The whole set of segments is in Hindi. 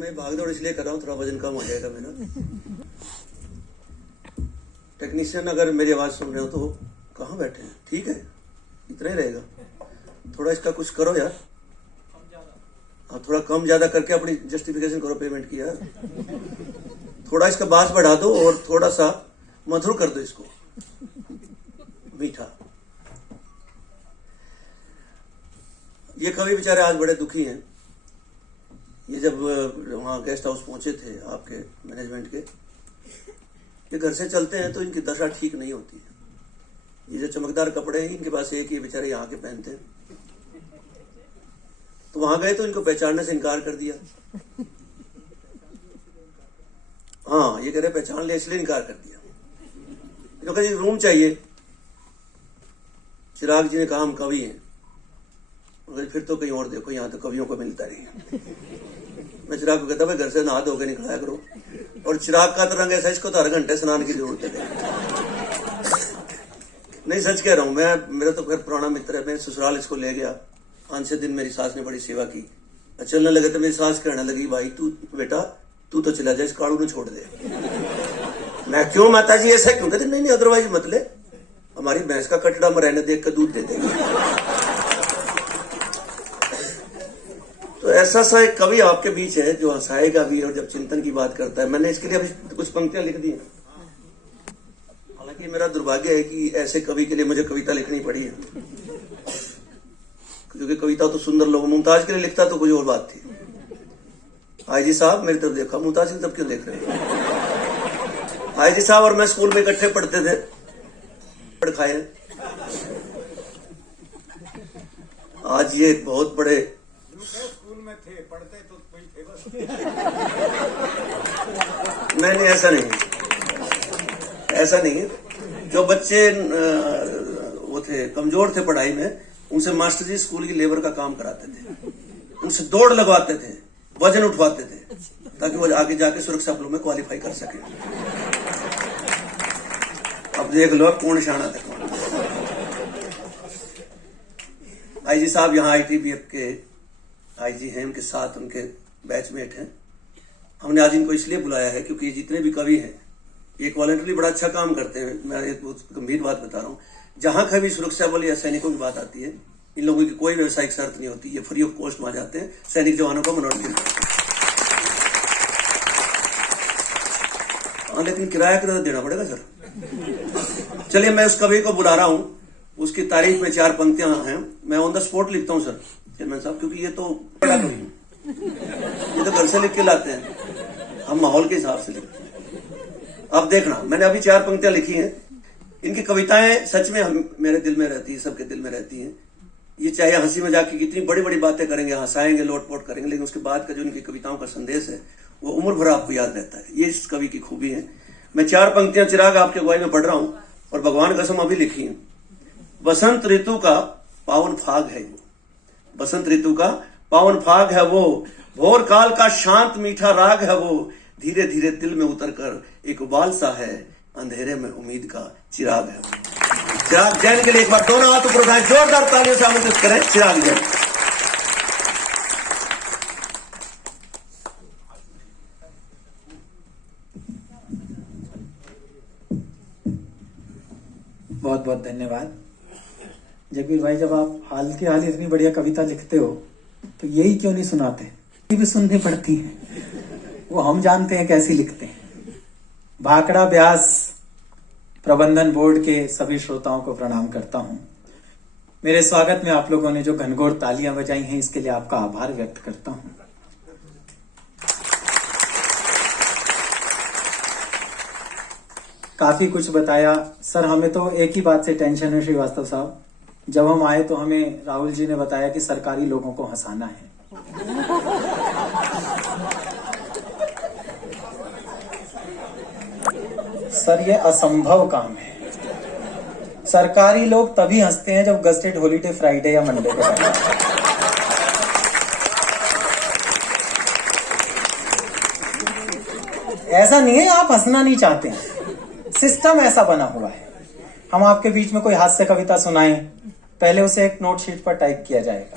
मैं भाग दौड़ इसलिए कर रहा हूँ, थोड़ा वजन कम हो जाएगा मेरा। टेक्नीशियन अगर मेरी आवाज सुन रहे हो तो कहाँ बैठे हैं? ठीक है, इतना ही रहेगा। थोड़ा इसका कुछ करो यार। हाँ, थोड़ा कम ज्यादा करके अपनी जस्टिफिकेशन करो पेमेंट की यार। थोड़ा इसका बास बढ़ा दो और थोड़ा सा मधुर कर दो इसको, मीठा। ये कवि बेचारे आज बड़े दुखी हैं। ये जब वहां गेस्ट हाउस पहुंचे थे आपके मैनेजमेंट के, ये घर से चलते हैं तो इनकी दशा ठीक नहीं होती है। ये जो चमकदार कपड़े हैं इनके पास एक ही बेचारे यहाँ के पहनते हैं। तो वहां गए तो इनको पहचानने से इनकार कर दिया। हाँ, ये कह रहे पहचान ले, इसलिए इनकार कर दिया। इन्होंने कहा जी रूम चाहिए। चिराग जी ने कहा हम कवि हैं। फिर तो कहीं और देखो, यहाँ तो कवियों को मिलता नहीं। मैं चिराग को कहता भाई घर से नहा धो के निकलाया करो। और चिराग का तो रंग ऐसा, इसको तो हर घंटे स्नान की जरूरत है। नहीं, सच कह रहा हूं मैं। मेरा तो खैर पुराना मित्र है। मैं ससुराल इसको ले गया। 5-6 दिन मेरी सास ने बड़ी सेवा की। चलने लगे तो मेरी सास कहने लगी भाई तू बेटा तू तो चला जाए, इस काड़ू ने छोड़ दे। मैं क्यों माता जी ऐसा क्यों? कहते नहीं अदरवाइज मत ले, हमारी भैंस का कटड़ा मरने देख कर दूध दे देंगे। तो ऐसा सा एक कवि आपके बीच है जो हंसाएगा भी और जब चिंतन की बात करता है। मैंने इसके लिए अभी कुछ पंक्तियां लिख दी हैं। हालांकि मेरा दुर्भाग्य है कि ऐसे कवि के लिए मुझे कविता लिखनी पड़ी है, क्योंकि कविता तो सुंदर लोग, मुमताज के लिए लिखता तो कुछ और बात थी। आई जी साहब मेरी तरफ देखा, मुमताज तब क्यों देख रहे हैं? आई जी साहब और मैं स्कूल में इकट्ठे पढ़ते थे, पढ़ खाए। आज ये बहुत बड़े थे पढ़ते तो कोई थे बस। नहीं ऐसा नहीं। जो बच्चे वो थे कमजोर थे पढ़ाई में, उनसे मास्टर जी स्कूल की लेबर का काम कराते थे, उनसे दौड़ लगवाते थे, वजन उठवाते थे, ताकि वो आगे जाके सुरक्षा बलों में क्वालिफाई कर सके। अब देख लो कौन शाना था कौन। आई जी साहब यहाँ ITBF के IG हैं, उनके साथ उनके बैचमेट हैं। हमने आज इनको इसलिए बुलाया है क्योंकि ये जितने भी कवि हैं ये वॉलंटरी बड़ा अच्छा काम करते हैं। मैं एक बहुत गंभीर बात बता रहा हूँ, जहां कभी सुरक्षा बल या सैनिकों की बात आती है, इन लोगों की कोई व्यवसायिक शर्त नहीं होती। ये फ्री ऑफ कॉस्ट वहां जाते हैं सैनिक जवानों को मनोरंजन। हाँ, लेकिन किराया तो देना पड़ेगा सर। चलिए मैं उस कवि को बुला रहा हूँ, उसकी तारीफ में 4 पंक्तियां हैं। मैं ऑन द स्पॉट लिखता हूँ सर चेयरमैन साहब, क्योंकि ये तो घर से लिख के लाते हैं, हम माहौल के हिसाब से लिखते हैं। अब देखना, मैंने अभी 4 पंक्तियां लिखी हैं। इनकी कविताएं सच में मेरे दिल में रहती है, सबके दिल में रहती हैं। ये चाहे हंसी मजाक की कितनी बड़ी बड़ी बातें करेंगे, हंसाएंगे, लोटपोट करेंगे, लेकिन उसके बाद का जो इनकी कविताओं का संदेश है वो उम्र भर आपको याद रहता है। ये इस कवि की खूबी है। मैं 4 पंक्तियां चिराग आपके अगुवाई में पढ़ रहा हूं और भगवान कसम अभी लिखी है। बसंत ऋतु का पावन फाग है वो, बसंत ऋतु का पावन फाग है वो, भोर काल का शांत मीठा राग है वो, धीरे धीरे दिल में उतर कर एक उबाल सा है, अंधेरे में उम्मीद का चिराग है वो। चिराग जैन के लिए एक बार दोनों हाथ ऊपर उठाएं, जोरदार तालियों से आमंत्रित करें चिराग जैन। बहुत बहुत धन्यवाद जगबीर भाई। जब आप हाल के हाल इतनी बढ़िया कविता लिखते हो तो यही क्यों नहीं सुनाते? ये भी सुननी पड़ती है, वो हम जानते हैं कैसी लिखते हैं। भाखड़ा व्यास प्रबंधन बोर्ड के सभी श्रोताओं को प्रणाम करता हूं। मेरे स्वागत में आप लोगों ने जो घनघोर तालियां बजाई हैं, इसके लिए आपका आभार व्यक्त करता हूं। काफी कुछ बताया सर। हमें तो एक ही बात से टेंशन है श्रीवास्तव साहब, जब हम आए तो हमें राहुल जी ने बताया कि सरकारी लोगों को हंसाना है। सर ये असंभव काम है। सरकारी लोग तभी हंसते हैं जब गस्टेड हॉलीडे फ्राइडे या मंडे को है। ऐसा नहीं है आप हंसना नहीं चाहते हैं, सिस्टम ऐसा बना हुआ है। हम आपके बीच में कोई हास्य कविता सुनाएं, पहले उसे एक नोट शीट पर टाइप किया जाएगा,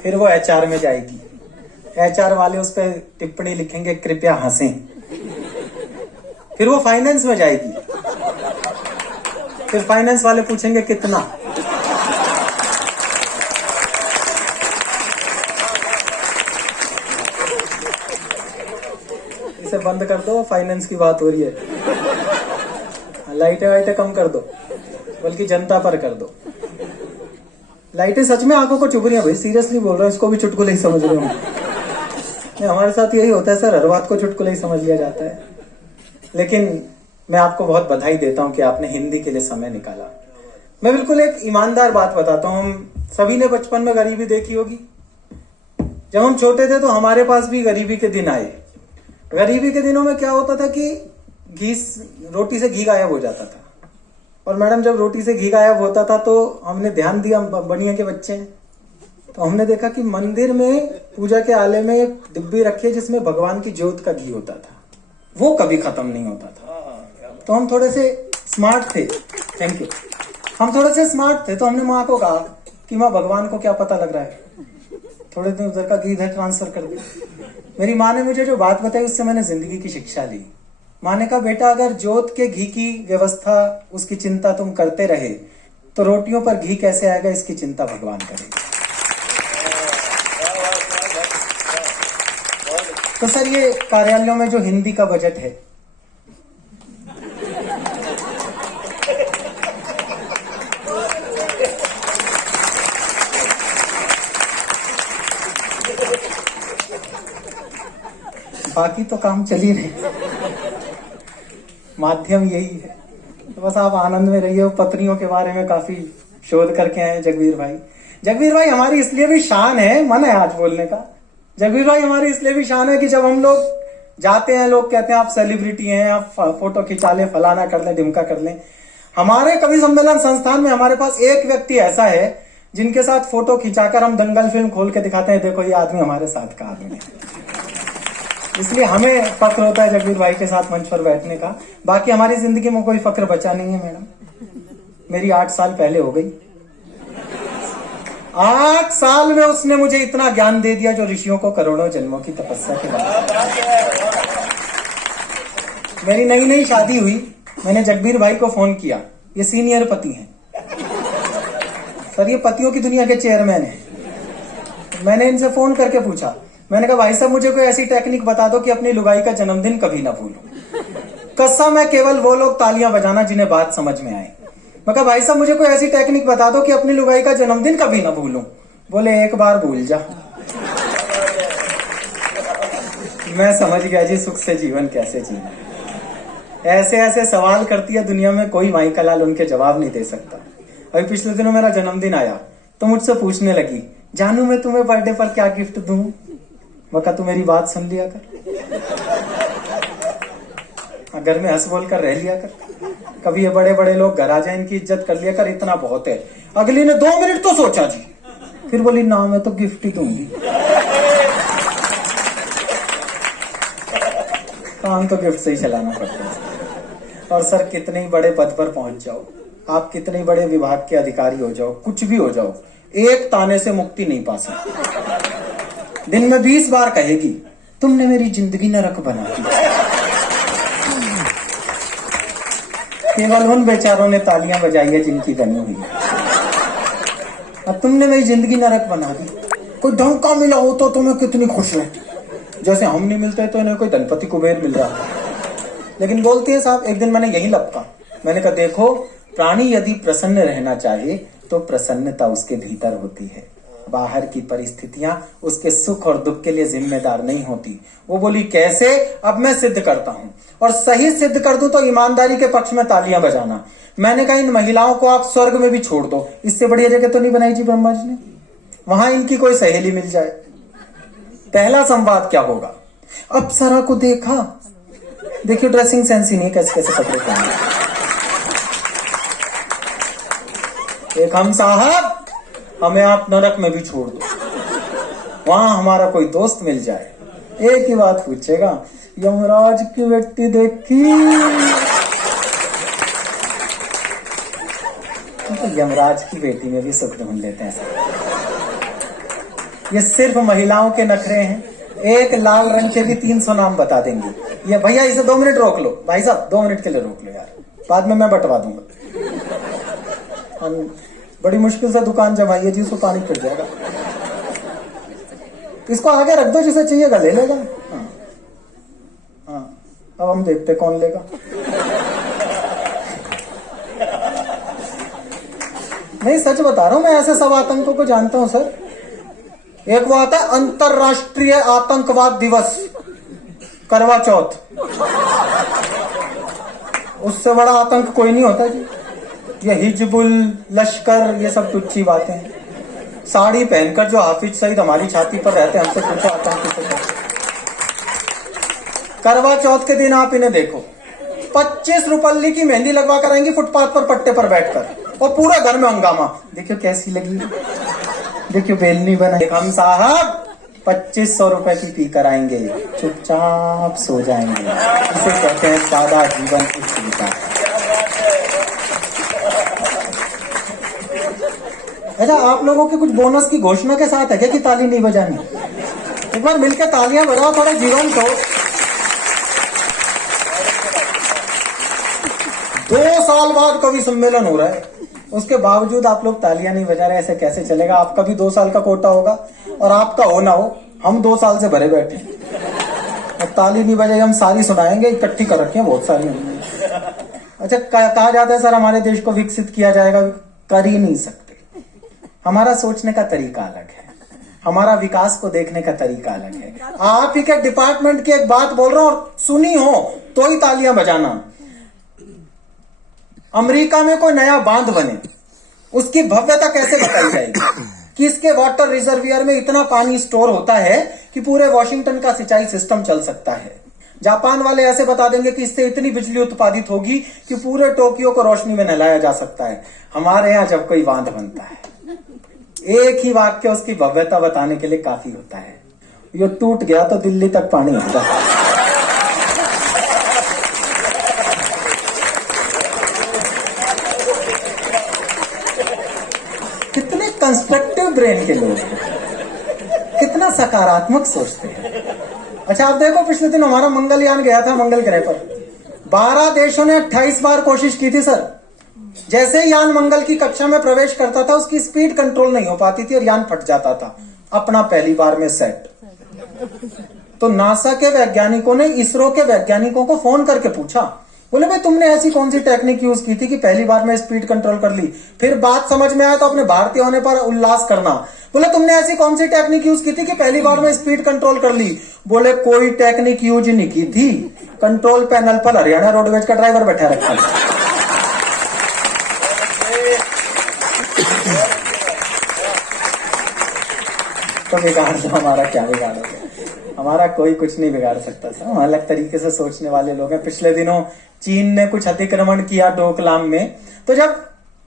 फिर वो HR में जाएगी, HR वाले उस पर टिप्पणी लिखेंगे कृपया हंसें, फिर वो फाइनेंस में जाएगी, फिर फाइनेंस वाले पूछेंगे कितना, इसे बंद कर दो, फाइनेंस की बात हो रही है, लाइटें वाइटें कम कर दो, बल्कि जनता पर कर दो। लाइटें सच में आंखों को चुभ रही है भाई, सीरियसली बोल रहा हूँ, इसको भी चुटकुले ही समझ रहे हो। हमारे साथ यही होता है सर, हर बात को चुटकुले ही समझ लिया जाता है। लेकिन मैं आपको बहुत बधाई देता हूं कि आपने हिंदी के लिए समय निकाला। मैं बिल्कुल एक ईमानदार बात बताता हूं, हम सभी ने बचपन में गरीबी देखी होगी। जब हम छोटे थे तो हमारे पास भी गरीबी के दिन आए। गरीबी के दिनों में क्या होता था कि रोटी से घी गायब हो जाता था, और मैडम जब रोटी से घी गायब होता था तो हमने ध्यान दिया, बनिया के बच्चे हैं, तो हमने देखा कि मंदिर में पूजा के आले में एक डिब्बी रखी है जिसमें भगवान की ज्योत का घी होता था, वो कभी खत्म नहीं होता था। तो हम थोड़े से स्मार्ट थे, थैंक यू, हम थोड़े से स्मार्ट थे, तो हमने माँ को कहा कि माँ भगवान को क्या पता लग रहा है, थोड़े दिन उधर का घी इधर ट्रांसफर कर दे। मेरी माँ ने मुझे जो बात बताई उससे मैंने जिंदगी की शिक्षा ली। माँ ने कहा बेटा अगर ज्योत के घी की व्यवस्था, उसकी चिंता तुम करते रहे तो रोटियों पर घी कैसे आएगा इसकी चिंता भगवान करेगा। तो सर ये कार्यालयों में जो हिंदी का बजट है, बाकी तो काम चल ही रहे, माध्यम यही है। तो बस आप आनंद में रहिए। पत्नियों के बारे में काफी शोध करके आए जगवीर भाई। जगवीर भाई हमारी इसलिए भी शान है, मन है आज बोलने का। जगवीर भाई हमारी इसलिए भी शान है कि जब हम लोग जाते हैं, लोग कहते हैं आप सेलिब्रिटी हैं, आप फोटो खिंचा लें, फलाना कर लें, ढिमका कर लें। हमारे कवि सम्मेलन संस्थान में हमारे पास एक व्यक्ति ऐसा है जिनके साथ फोटो खिंचाकर हम दंगल फिल्म खोल के दिखाते हैं, देखो ये आदमी हमारे साथ का आदमी है। इसलिए हमें फक्र होता है जगवीर भाई के साथ मंच पर बैठने का। बाकी हमारी जिंदगी में कोई फक्र बचा नहीं है मैडम। मेरी 8 साल पहले हो गई। 8 साल में उसने मुझे इतना ज्ञान दे दिया जो ऋषियों को करोड़ों जन्मों की तपस्या के बाद। मेरी नई नई शादी हुई, मैंने जगवीर भाई को फोन किया, ये सीनियर पति हैं सर, ये पतियों की दुनिया के चेयरमैन हैं। मैंने इनसे फोन करके पूछा, मैंने कहा भाई साहब मुझे कोई ऐसी टेक्निक बता दो कि अपनी लुगाई का जन्मदिन कभी ना भूलूं। कसम है केवल वो लोग तालियां बजाना जिन्हें बात समझ में आए। मैं कहा भाई साहब मुझे कोई ऐसी टेक्निक बता दो कि अपनी लुगाई का जन्मदिन कभी ना भूलूं। बोले एक बार भूल जा। मैं समझ गया जी सुख से जीवन कैसे जीना। ऐसे ऐसे सवाल करती है दुनिया में, कोई माई का लाल उनके जवाब नहीं दे सकता। अभी पिछले दिनों मेरा जन्मदिन आया तो मुझसे पूछने लगी, जानू मैं तुम्हें बर्थडे पर क्या गिफ्ट दूं। मैं कहा तू मेरी बात सुन लिया कर, घर में हंस बोल कर रह लिया कर, कभी ये बड़े बड़े लोग घर आ जाए इनकी इज्जत कर लिया कर, इतना बहुत है। अगली ने 2 मिनट तो सोचा जी, फिर बोली ना मैं तो गिफ्ट ही दूंगी। काम तो गिफ्ट से ही चलाना पड़ता है। और सर कितने ही बड़े पद पर पहुंच जाओ, आप कितने ही बड़े विभाग के अधिकारी हो जाओ, कुछ भी हो जाओ, एक ताने से मुक्ति नहीं पा सकते। दिन में 20 बार कहेगी तुमने मेरी जिंदगी नरक बना दी। केवल उन बेचारों ने तालियां बजाई है जिनकी बनी हुई है। अब तुमने मेरी जिंदगी नरक बना दी। कोई ढंग का मिला हो तो तुम्हें कितनी खुश रहती, जैसे हम नहीं मिलते तो इन्हें कोई धनपति कुबेर मिल रहा है। लेकिन बोलती है साहब, एक दिन मैंने यही लपका, मैंने कहा देखो प्राणी यदि प्रसन्न रहना चाहे तो प्रसन्नता उसके भीतर होती है, बाहर की परिस्थितियां उसके सुख और दुख के लिए जिम्मेदार नहीं होती। वो बोली कैसे, अब मैं सिद्ध करता हूं, और सही सिद्ध कर दूं तो ईमानदारी के पक्ष में तालियां बजाना। मैंने कहा इन महिलाओं को आप स्वर्ग में भी छोड़ दो, इससे बढ़िया जगह तो नहीं बनाई जी ब्रह्मा जी ने, वहां इनकी कोई सहेली मिल जाए। पहला संवाद क्या होगा, अप्सरा को देखा, देखिए ड्रेसिंग सेंस ही नहीं, कैसे कैसे कपड़े पहने। एक हम साहब हमें आप नरक में भी छोड़ दो, वहां हमारा कोई दोस्त मिल जाए, एक ही बात पूछेगा, यमराज की बेटी देखी। तो यमराज की बेटी में भी सुख ढूंढ लेते हैं। ये सिर्फ महिलाओं के नखरे हैं, एक लाल रंग के भी 300 नाम बता देंगे। ये भैया इसे 2 मिनट रोक लो, भाई साहब 2 मिनट के लिए रोक लो यार, बाद में मैं बंटवा दूंगा। बड़ी मुश्किल से दुकान जमाई है जी, उसको पानी फिर जाएगा। इसको आगे रख दो, जिसे चाहिएगा ले लेगा। हाँ, अब हम देखते कौन लेगा। नहीं सच बता रहा हूं, मैं ऐसे सब आतंकों को जानता हूं सर। एक वो आता है अंतरराष्ट्रीय आतंकवाद दिवस, करवा चौथ, उससे बड़ा आतंक कोई नहीं होता जी। ये हिजबुल, लश्कर, ये सब तुच्छी बातें हैं। साड़ी पहनकर जो हाफिज सईद हमारी छाती पर रहते हैं, हमसे पूछो आतंकी से। करवा चौथ के दिन आप इन्हें देखो, 25 रुपल्ली की मेहंदी लगवा कर आएंगी फुटपाथ पर पट्टे पर बैठकर, और पूरा घर में हंगामा। देखियो कैसी लगी, देखियो बेलनी बना। हम साहब 2500 रुपए की पी कर आएंगे, चुपचाप सो जाएंगे। इसे कहते हैं सादा जीवन उच्च विचार। अच्छा, आप लोगों के कुछ बोनस की घोषणा के साथ है क्या कि ताली नहीं बजानी? एक बार मिलकर तालियां बजाओ, थोड़ा जीवंत हो। 2 साल बाद कवि सम्मेलन हो रहा है, उसके बावजूद आप लोग तालियां नहीं बजा रहे, ऐसे कैसे चलेगा? आपका भी 2 साल का कोटा होगा, और आपका हो ना हो, हम 2 साल से भरे बैठे। अब ताली नहीं बजाई, हम सारी सुनाएंगे, इकट्ठी कर रखी है बहुत सारी। अच्छा, कहा जाता है सर हमारे देश को विकसित किया जाएगा, कर ही नहीं सकते। हमारा सोचने का तरीका अलग है, हमारा विकास को देखने का तरीका अलग है। आप ही के डिपार्टमेंट की एक बात बोल रहा हूं और सुनी हो तो ही तालियां बजाना। अमेरिका में कोई नया बांध बने, उसकी भव्यता कैसे बताई जाएगी कि इसके वाटर रिजर्वियर में इतना पानी स्टोर होता है कि पूरे वॉशिंगटन का सिंचाई सिस्टम चल सकता है। जापान वाले ऐसे बता देंगे कि इससे इतनी बिजली उत्पादित होगी कि पूरे टोक्यो को रोशनी में नहलाया जा सकता है। हमारे यहां जब कोई बांध बनता है, एक ही वाक्य उसकी भव्यता बताने के लिए काफी होता है। ये टूट गया तो दिल्ली तक पानी आता है। कितने कंस्ट्रक्टिव ब्रेन के लोग हैं, कितना सकारात्मक सोचते हैं। अच्छा, आप देखो पिछले दिन हमारा मंगलयान गया था मंगल ग्रह पर। 12 देशों ने 28 बार कोशिश की थी सर। जैसे ही यान मंगल की कक्षा में प्रवेश करता था, उसकी स्पीड कंट्रोल नहीं हो पाती थी और यान फट जाता था। अपना पहली बार में सेट। तो नासा के वैज्ञानिकों ने इसरो के वैज्ञानिकों को फोन करके पूछा, बोले भाई तुमने ऐसी कौन सी टेक्निक यूज की थी कि पहली बार में स्पीड कंट्रोल कर ली? फिर बात समझ में आया तो अपने भारतीय होने पर उल्लास करना। बोले तुमने ऐसी कौन सी टेक्निक यूज की थी कि पहली बार में स्पीड कंट्रोल कर ली? बोले कोई टेक्निक यूज नहीं की थी, कंट्रोल पैनल पर हरियाणा रोडवेज का ड्राइवर बैठा रखा। तो बिगाड़ दो, हमारा क्या बिगाड़ोगे? हमारा कोई कुछ नहीं बिगाड़ सकता सर, हम अलग तरीके से सोचने वाले लोग हैं। पिछले दिनों चीन ने कुछ अतिक्रमण किया डोकलाम में। तो जब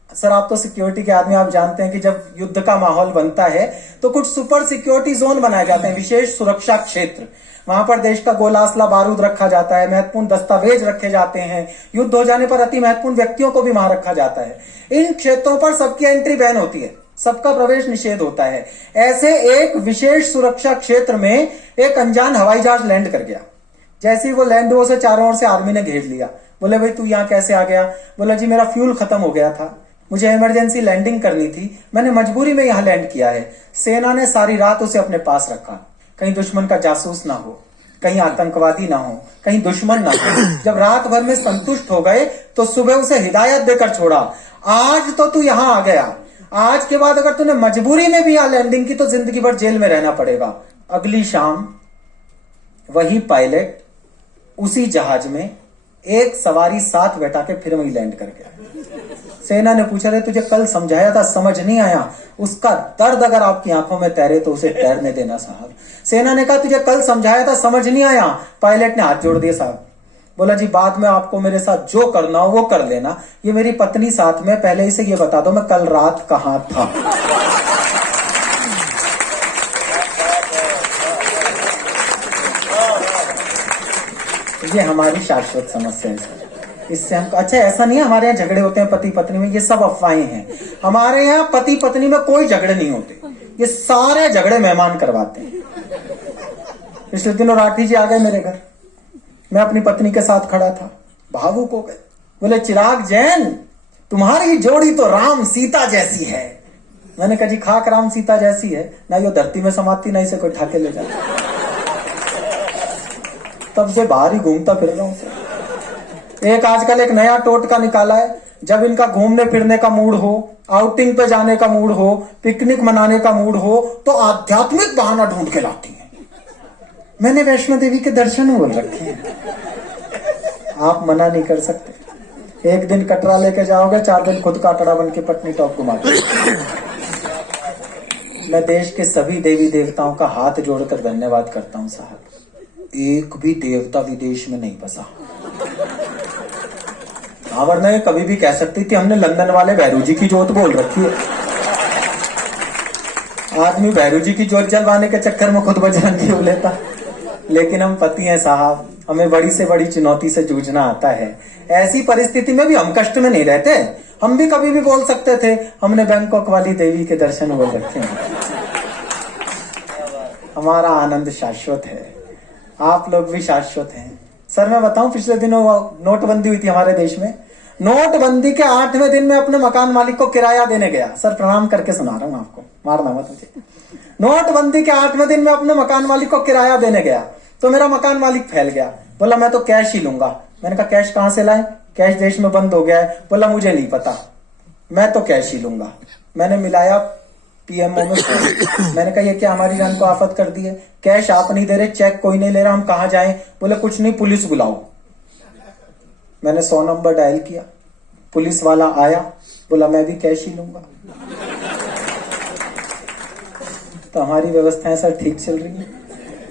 सर, आप तो सिक्योरिटी के आदमी, आप जानते हैं कि जब युद्ध का माहौल बनता है तो कुछ सुपर सिक्योरिटी जोन बनाए जाते हैं, विशेष सुरक्षा क्षेत्र। वहां पर देश का गोला असला बारूद रखा जाता है, महत्वपूर्ण दस्तावेज रखे जाते हैं, युद्ध हो जाने पर अति महत्वपूर्ण व्यक्तियों को भी वहां रखा जाता है। इन क्षेत्रों पर सबकी एंट्री बैन होती है, सबका प्रवेश निषेध होता है। ऐसे एक विशेष सुरक्षा क्षेत्र में एक अनजान हवाई जहाज लैंड कर गया। जैसे ही वो लैंड हुआ, उसे चारों ओर से आर्मी ने घेर लिया। बोले भाई तू यहाँ कैसे आ गया? बोला जी मेरा फ्यूल खत्म हो गया था, मुझे इमरजेंसी लैंडिंग करनी थी, मैंने मजबूरी में यहाँ लैंड किया है। सेना ने सारी रात उसे अपने पास रखा, कहीं दुश्मन का जासूस ना हो, कहीं आतंकवादी ना हो, कहीं दुश्मन ना हो। जब रात भर में संतुष्ट हो गए तो सुबह उसे हिदायत देकर छोड़ा, आज तो तू यहाँ आ गया, आज के बाद अगर तूने मजबूरी में भी यहाँ लैंडिंग की तो जिंदगी भर जेल में रहना पड़ेगा। अगली शाम वही पायलट उसी जहाज में एक सवारी साथ बैठा के फिर वही लैंड कर गया। सेना ने पूछा, रे तुझे कल समझाया था, समझ नहीं आया? उसका दर्द अगर आपकी आंखों में तैरे तो उसे तैरने देना साहब। सेना ने कहा तुझे कल समझाया था, समझ नहीं आया? पायलट ने हाथ जोड़ दिए साहब। बोला जी बाद में आपको मेरे साथ जो करना हो वो कर लेना, ये मेरी पत्नी साथ में, पहले इसे ये बता दो मैं कल रात कहां था। ये हमारी शाश्वत समस्या है सर, इससे हम अच्छा ऐसा नहीं है हमारे यहाँ झगड़े होते हैं पति पत्नी में, ये सब अफवाहें हैं। हमारे यहाँ पति पत्नी में कोई झगड़े नहीं होते, ये सारे झगड़े मेहमान करवाते हैं। पिछले दिनों राठी जी आ गए मेरे घर। मैं अपनी पत्नी के साथ खड़ा था, भावुक हो गए। बोले चिराग जैन, तुम्हारी जोड़ी तो राम सीता जैसी है। मैंने कहा जी खाक राम सीता जैसी है, ना ये धरती में समाती ना इसे कोई ठाके ले जाता। तब से बाहर ही घूमता फिर रहा हूं। एक आजकल एक नया टोटका निकाला है, जब इनका घूमने फिरने का मूड हो, आउटिंग पे जाने का मूड हो, पिकनिक मनाने का मूड हो, तो आध्यात्मिक बहाना ढूंढ के लाती है। मैंने वैष्णो देवी के दर्शन बोल रखे हैं, आप मना नहीं कर सकते। एक दिन कटरा लेके जाओगे, 4 दिन खुद काटड़ा बन के पटनी टॉप घुमाते। मैं देश के सभी देवी देवताओं का हाथ जोड़कर धन्यवाद करता हूं साहब, एक भी देवता विदेश में नहीं बसा। हाँ, वरना ये कभी भी कह सकती थी हमने लंदन वाले भैरू जी की जोत बोल रखी है। आदमी भैरू जी की जोत जलवाने के चक्कर में खुद बजरंगी हो लेता। लेकिन हम पति हैं साहब, हमें बड़ी से बड़ी चुनौती से जूझना आता है। ऐसी परिस्थिति में भी हम कष्ट में नहीं रहते। हम भी कभी भी बोल सकते थे हमने बैंकॉक वाली देवी के दर्शन बोल रखे हैं। हमारा आनंद शाश्वत है, आप लोग भी शाश्वत हैं। सर मैं बताऊं, पिछले दिनों नोटबंदी हुई थी हमारे देश में। नोटबंदी के 8वें दिन में अपने मकान मालिक को किराया देने गया। सर प्रणाम करके सुना रहा हूं आपको, मारना मत मुझे। नोटबंदी के 8वें दिन में अपने मकान मालिक को किराया देने गया, तो मेरा मकान मालिक फैल गया। बोला मैं तो कैश ही लूंगा। मैंने कहा कैश कहां से लाए? कैश देश में बंद हो गया है। बोला मुझे नहीं पता, मैं तो कैश ही लूंगा। मैंने मिलाया पीएमओ में फोन। मैंने कहा ये क्या हमारी जान को आफत कर दी है? कैश आप नहीं दे रहे, चेक कोई नहीं ले रहा, हम कहां जाएं? बोले कुछ नहीं, पुलिस बुलाओ। मैंने 100 नंबर डायल किया, पुलिस वाला आया, बोला मैं भी कैश ही लूंगा। तो हमारी व्यवस्थाएं सर ठीक चल रही है।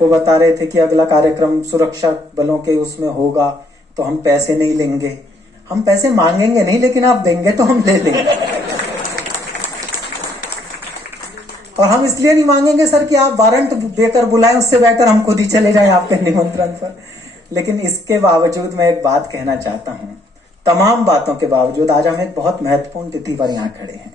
वो बता रहे थे कि अगला कार्यक्रम सुरक्षा बलों के उसमें होगा, तो हम पैसे नहीं लेंगे। हम पैसे मांगेंगे नहीं, लेकिन आप देंगे तो हम ले लेंगे। और हम इसलिए नहीं मांगेंगे सर कि आप वारंट देकर बुलाएं, उससे बेहतर हम खुद ही चले जाएं आपके निमंत्रण पर। लेकिन इसके बावजूद मैं एक बात कहना चाहता हूं, तमाम बातों के बावजूद आज हम एक बहुत महत्वपूर्ण तिथि पर यहाँ खड़े हैं।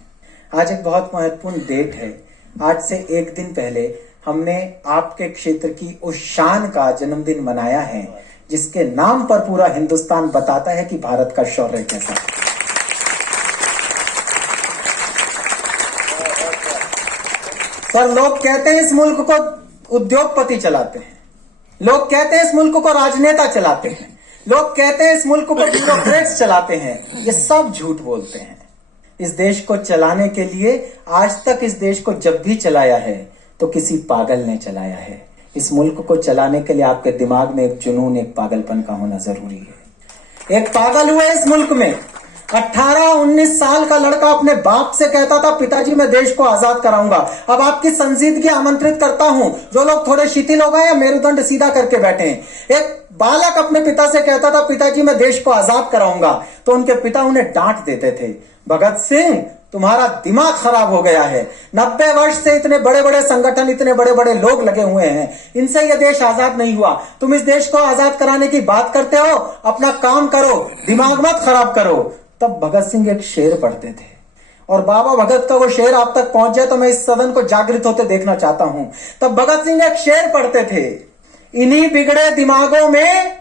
आज एक बहुत महत्वपूर्ण डेट है। आज से एक दिन पहले हमने आपके क्षेत्र की उस शान का जन्मदिन मनाया है जिसके नाम पर पूरा हिंदुस्तान बताता है कि भारत का शौर्य कैसा है। सर लोग कहते हैं इस मुल्क को उद्योगपति चलाते हैं, लोग कहते हैं इस मुल्क को राजनेता चलाते हैं, लोग कहते हैं इस मुल्क को ब्यूरोक्रेट्स चलाते हैं। ये सब झूठ बोलते हैं। इस देश को चलाने के लिए आज तक इस देश को जब भी चलाया है तो किसी पागल ने चलाया है। इस मुल्क को चलाने के लिए आपके दिमाग में एक जुनून, एक पागलपन का होना जरूरी है। एक पागल हुआ इस मुल्क में 18-19 साल का लड़का अपने बाप से कहता था पिताजी मैं देश को आजाद कराऊंगा। अब आपकी संजीदगी आमंत्रित करता हूं, जो लोग थोड़े शिथिल हो गए या मेरुदंड सीधा करके बैठे हैं। एक बालक अपने पिता से कहता था पिताजी मैं देश को आजाद कराऊंगा, तो उनके पिता उन्हें डांट देते थे, भगत सिंह तुम्हारा दिमाग खराब हो गया है। 90 वर्ष से इतने बड़े बड़े संगठन, इतने बड़े बड़े लोग लगे हुए हैं, इनसे यह देश आजाद नहीं हुआ। तुम इस देश को आजाद कराने की बात करते हो, अपना काम करो, दिमाग मत खराब करो। तब भगत सिंह एक शेर पढ़ते थे, और बाबा भगत का वो शेर आप तक पहुंच जाए तो मैं इस सदन को जागृत होते देखना चाहता हूं। तब भगत सिंह एक शेर पढ़ते थे, इन्हीं बिगड़े दिमागों में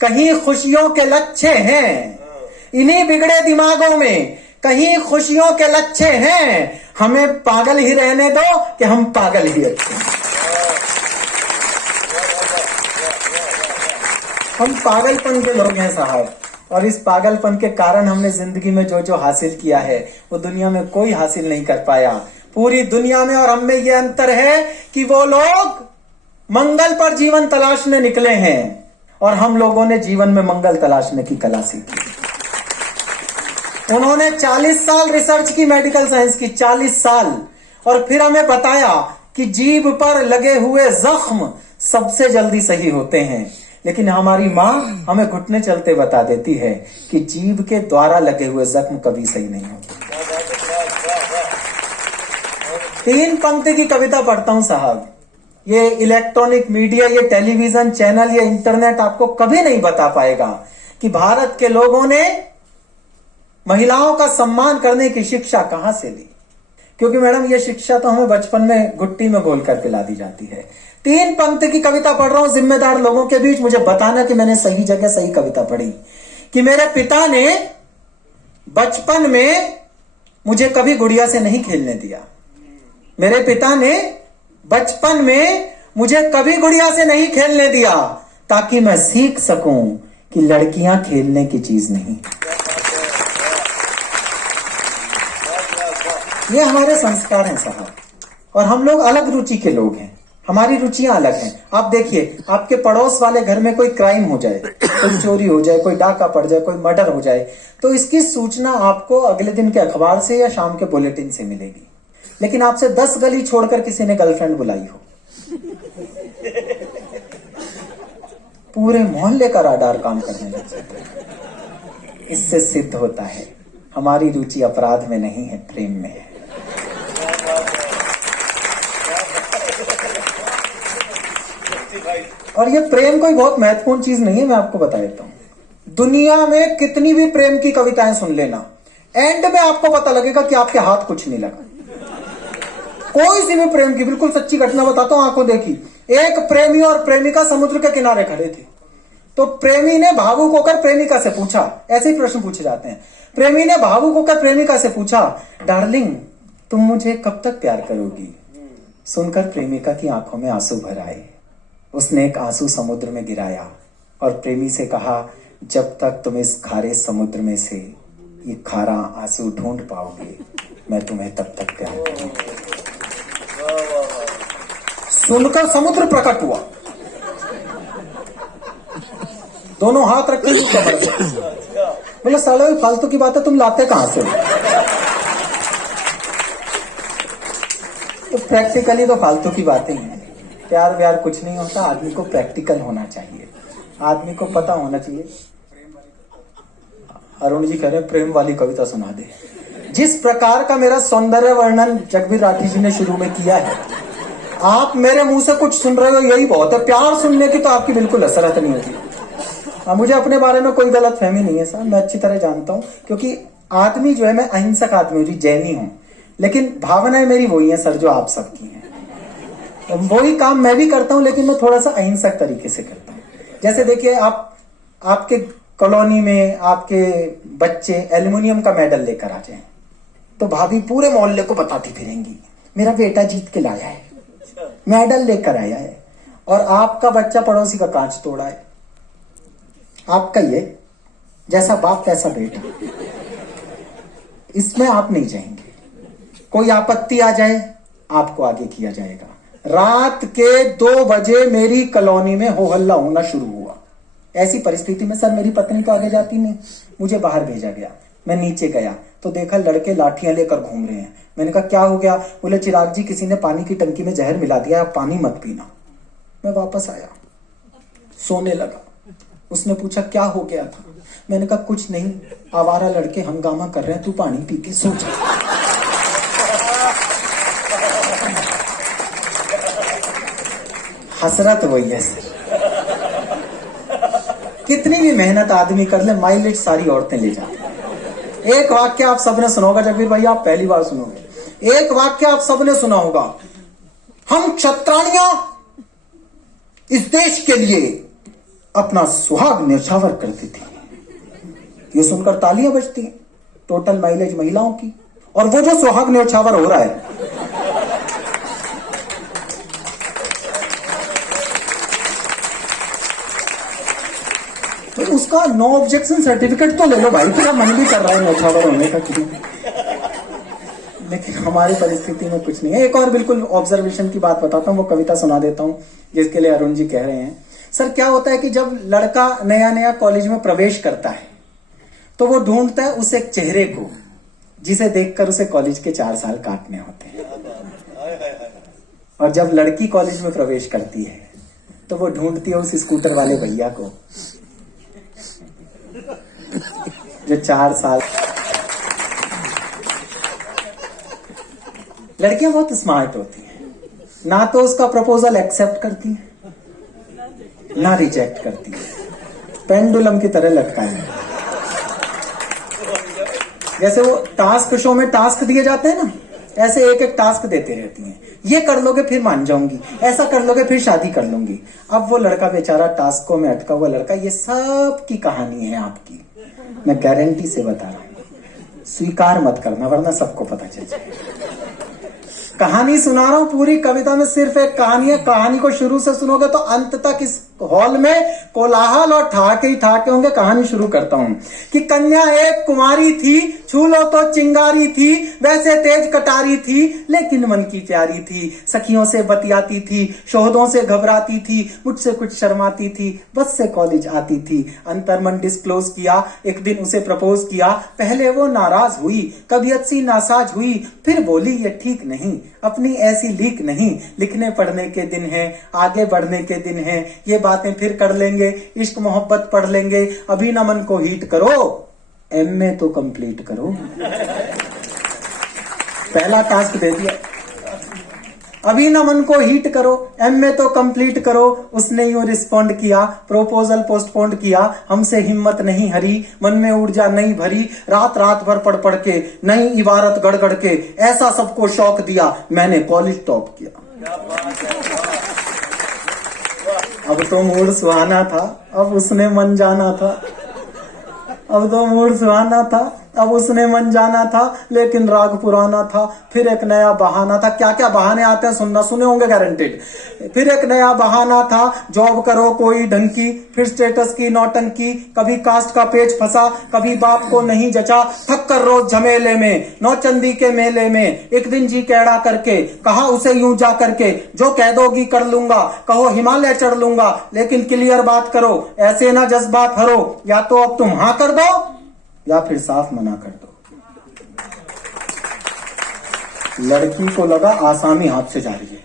कहीं खुशियों के लच्छे हैं, इन्हीं बिगड़े दिमागों में कहीं खुशियों के लच्छे हैं। हमें पागल ही रहने दो कि हम पागल ही अच्छे हैं। हम पागलपन के लोग हैं साहब, और इस पागलपन के कारण हमने जिंदगी में जो जो हासिल किया है वो दुनिया में कोई हासिल नहीं कर पाया। पूरी दुनिया में और हम में ये अंतर है कि वो लोग मंगल पर जीवन तलाशने निकले हैं और हम लोगों ने जीवन में मंगल तलाशने की कला सीखी। उन्होंने 40 साल रिसर्च की, मेडिकल साइंस की 40 साल, और फिर हमें बताया कि जीभ पर लगे हुए जख्म सबसे जल्दी सही होते हैं। लेकिन हमारी मां हमें घुटने चलते बता देती है कि जीभ के द्वारा लगे हुए जख्म कभी सही नहीं होते। 3 पंक्ति की कविता पढ़ता हूं साहब। ये इलेक्ट्रॉनिक मीडिया, ये टेलीविजन चैनल, ये इंटरनेट आपको कभी नहीं बता पाएगा कि भारत के लोगों ने महिलाओं का सम्मान करने की शिक्षा कहां से ली, क्योंकि मैडम ये शिक्षा तो हमें बचपन में घुट्टी में घोल कर पिला दी जाती है। 3 पंक्ति की कविता पढ़ रहा हूं जिम्मेदार लोगों के बीच, मुझे बताना कि मैंने सही जगह सही कविता पढ़ी। कि मेरे पिता ने बचपन में मुझे कभी गुड़िया से नहीं खेलने दिया। मेरे पिता ने बचपन में मुझे कभी गुड़िया से नहीं खेलने दिया, ताकि मैं सीख सकूं कि लड़कियां खेलने की चीज नहीं। ये हमारे संस्कार हैं साहब, और हम लोग अलग रुचि के लोग हैं, हमारी रुचियां अलग हैं। आप देखिए, आपके पड़ोस वाले घर में कोई क्राइम हो जाए, कोई चोरी हो जाए, कोई डाका पड़ जाए, कोई मर्डर हो जाए, तो इसकी सूचना आपको अगले दिन के अखबार से या शाम के बुलेटिन से मिलेगी। लेकिन आपसे 10 गली छोड़कर किसी ने गर्लफ्रेंड बुलाई हो, पूरे मोहल्ले का राडार काम करने लग जाता है। इससे सिद्ध होता है हमारी रुचि अपराध में नहीं है, प्रेम में है। और ये प्रेम कोई बहुत महत्वपूर्ण चीज नहीं है, मैं आपको बता देता हूं। दुनिया में कितनी भी प्रेम की कविताएं सुन लेना, एंड में आपको पता लगेगा कि आपके हाथ कुछ नहीं लगा। कोई सी भी प्रेम की बिल्कुल सच्ची घटना बताता हूं, आंखों देखी। एक प्रेमी और प्रेमिका समुद्र के किनारे खड़े थे, तो प्रेमी ने भावुक होकर प्रेमिका से पूछा, ऐसे ही प्रश्न पूछे जाते हैं। प्रेमी ने भावुक होकर प्रेमिका से पूछा, डार्लिंग तुम मुझे कब तक प्यार करोगी? सुनकर प्रेमिका की आंखों में आंसू भर आए। उसने एक आंसू समुद्र में गिराया और प्रेमी से कहा, जब तक तुम इस खारे समुद्र में से ये खारा आंसू ढूंढ पाओगे, मैं तुम्हें तब तक प्यार करूंगी। सुनकर समुद्र प्रकट हुआ, दोनों हाथ रख के बोले, साला फालतू की बात है, तुम लाते कहां से? तो प्रैक्टिकली तो फालतू की बातें हैं। प्यार व्यार कुछ नहीं होता, आदमी को प्रैक्टिकल होना चाहिए, आदमी को पता होना चाहिए। अरुण जी कह रहे हैं प्रेम वाली कविता सुना दे। जिस प्रकार का मेरा सौंदर्य वर्णन जगबीर राठी जी ने शुरू में किया है, आप मेरे मुंह से कुछ सुन रहे हो, यही बहुत है। प्यार सुनने की तो आपकी बिल्कुल असरत नहीं होती। मुझे अपने बारे में कोई गलत फहमी नहीं है सर, मैं अच्छी तरह जानता हूं, क्योंकि आदमी जो है, मैं अहिंसक आदमी हूं, जैनी हूं, लेकिन भावनाएं मेरी वही है सर जो आप सबकी हैं। वही काम मैं भी करता हूं, लेकिन मैं थोड़ा सा अहिंसक तरीके से करता हूं। जैसे देखिए, आपके कॉलोनी में आपके बच्चे एल्युमिनियम का मेडल लेकर आ जाएं, तो भाभी पूरे मोहल्ले को बताती फिरेंगी, मेरा बेटा जीत के लाया है, मेडल लेकर आया है। और आपका बच्चा पड़ोसी का कांच तोड़ा है, आपका ये जैसा बाप वैसा बेटा, इसमें आप नहीं जाएंगे। कोई आपत्ति आ जाए, आपको आगे किया जाएगा। रात के 2 बजे मेरी कॉलोनी में हो हल्ला होना शुरू हुआ। ऐसी परिस्थिति में सर मेरी पत्नी तो आगे जाती नहीं, मुझे बाहर भेजा गया। मैं नीचे गया तो देखा लड़के लाठियां लेकर घूम रहे हैं। मैंने कहा क्या हो गया? बोले चिराग जी किसी ने पानी की टंकी में जहर मिला दिया, आप पानी मत पीना। मैं वापस आया, सोने लगा। उसने पूछा क्या हो गया था? मैंने कहा कुछ नहीं, आवारा लड़के हंगामा कर रहे हैं, तू पानी पी के सो जा। हसरत वही है सर। कितनी भी मेहनत आदमी कर ले, माइलेज सारी औरतें ले जाती हैं। एक वाक्य आप सबने सुना होगा, जगबीर भाई आप पहली बार सुनोगे। एक वाक्य आप सबने सुना होगा, हम क्षत्राणियां इस देश के लिए अपना सुहाग न्यौछावर करती थी। ये सुनकर तालियां बजती हैं। टोटल माइलेज महिलाओं की, और वो जो सुहाग न्यौछावर हो रहा है, तो उसका नो ऑब्जेक्शन सर्टिफिकेट तो ले लो भाई, तेरा मन भी कर रहा है न्यौछावर होने का क्यों? लेकिन हमारी परिस्थिति में कुछ नहीं है। एक और बिल्कुल ऑब्जर्वेशन की बात बताता हूँ, वो कविता सुना देता हूँ जिसके लिए अरुण जी कह रहे हैं। सर क्या होता है कि जब लड़का नया नया कॉलेज में प्रवेश करता है, तो वो ढूंढता है उस एक चेहरे को जिसे देखकर उसे कॉलेज के 4 साल काटने होते हैं। और जब लड़की कॉलेज में प्रवेश करती है, तो वो ढूंढती है उस स्कूटर वाले भैया को जो 4 साल। लड़कियां बहुत स्मार्ट होती हैं, ना तो उसका प्रपोजल एक्सेप्ट करती हैं ना रिजेक्ट करती है, पेंडुलम की तरह लटकाए हैं। जैसे वो टास्क शो में टास्क दिए जाते हैं ना, ऐसे एक एक टास्क देते रहती हैं, ये कर लोगे फिर मान जाऊंगी, ऐसा कर लोगे फिर शादी कर लूंगी। अब वो लड़का बेचारा टास्कों में अटका हुआ लड़का, ये सब की कहानी है आपकी, मैं गारंटी से बता रहा हूं, स्वीकार मत करना वरना सबको पता चल जाए। कहानी सुना रहा हूं, पूरी कविता में सिर्फ एक कहानी है, कहानी को शुरू से सुनोगे तो अंत तक इस हॉल में कोलाहल और ठहाके होंगे। कहानी शुरू करता हूं कि कन्या एक कुमारी थी, छू लो तो चिंगारी थी, वैसे तेज कटारी थी लेकिन मन की प्यारी थी, सखियों से बतियाती थी, शोहदों से घबराती थी, मुझसे कुछ शर्माती थी, बस से कॉलेज आती थी, अंतर्मन डिस्क्लोज किया, एक दिन उसे प्रपोज किया, पहले वो नाराज हुई, तबीयत सी नासाज हुई, फिर बोली ये ठीक नहीं, अपनी ऐसी लीक नहीं, लिखने पढ़ने के दिन है, आगे बढ़ने के दिन है, ये बातें फिर कर लेंगे, इश्क मोहब्बत पढ़ लेंगे, अभी ना मन को हीट करो, एमए तो कंप्लीट करो। पहला टास्क दे दिया, अभी ना मन को हीट करो, एमए तो कंप्लीट करो। उसने यूं रिस्पॉन्ड किया, प्रपोजल पोस्टपोन किया, हमसे हिम्मत नहीं हरी, मन में ऊर्जा नहीं भरी, रात रात भर पढ़ पढ़ के, नई इबारत गढ़ गढ़ के, ऐसा सबको शौक दिया, मैंने कॉलेज टॉप किया। अब तो मूड सुहाना था, अब उसने मन जाना था, अब तो मूड सुहाना था, अब उसने मन जाना था, लेकिन राग पुराना था, फिर एक नया बहाना था। क्या क्या बहाने आते हैं सुनना, सुने होंगे गारंटेड। फिर एक नया बहाना था, जॉब करो कोई ढंग की, फिर स्टेटस की नौटंकी, कभी कास्ट का पेच फंसा, कभी बाप को नहीं जचा, थक कर रोज झमेले में, नौचंदी के मेले में, एक दिन जी कैड़ा करके, कहा उसे यूं जा करके, जो कह दोगी कर लूंगा, कहो हिमालय चढ़ लूंगा, लेकिन क्लियर बात करो, ऐसे ना जज्बात हरो, या तो अब तुम हाँ कर दो या फिर साफ मना कर दो। लड़की को लगा आसामी हाथ से जा रही है,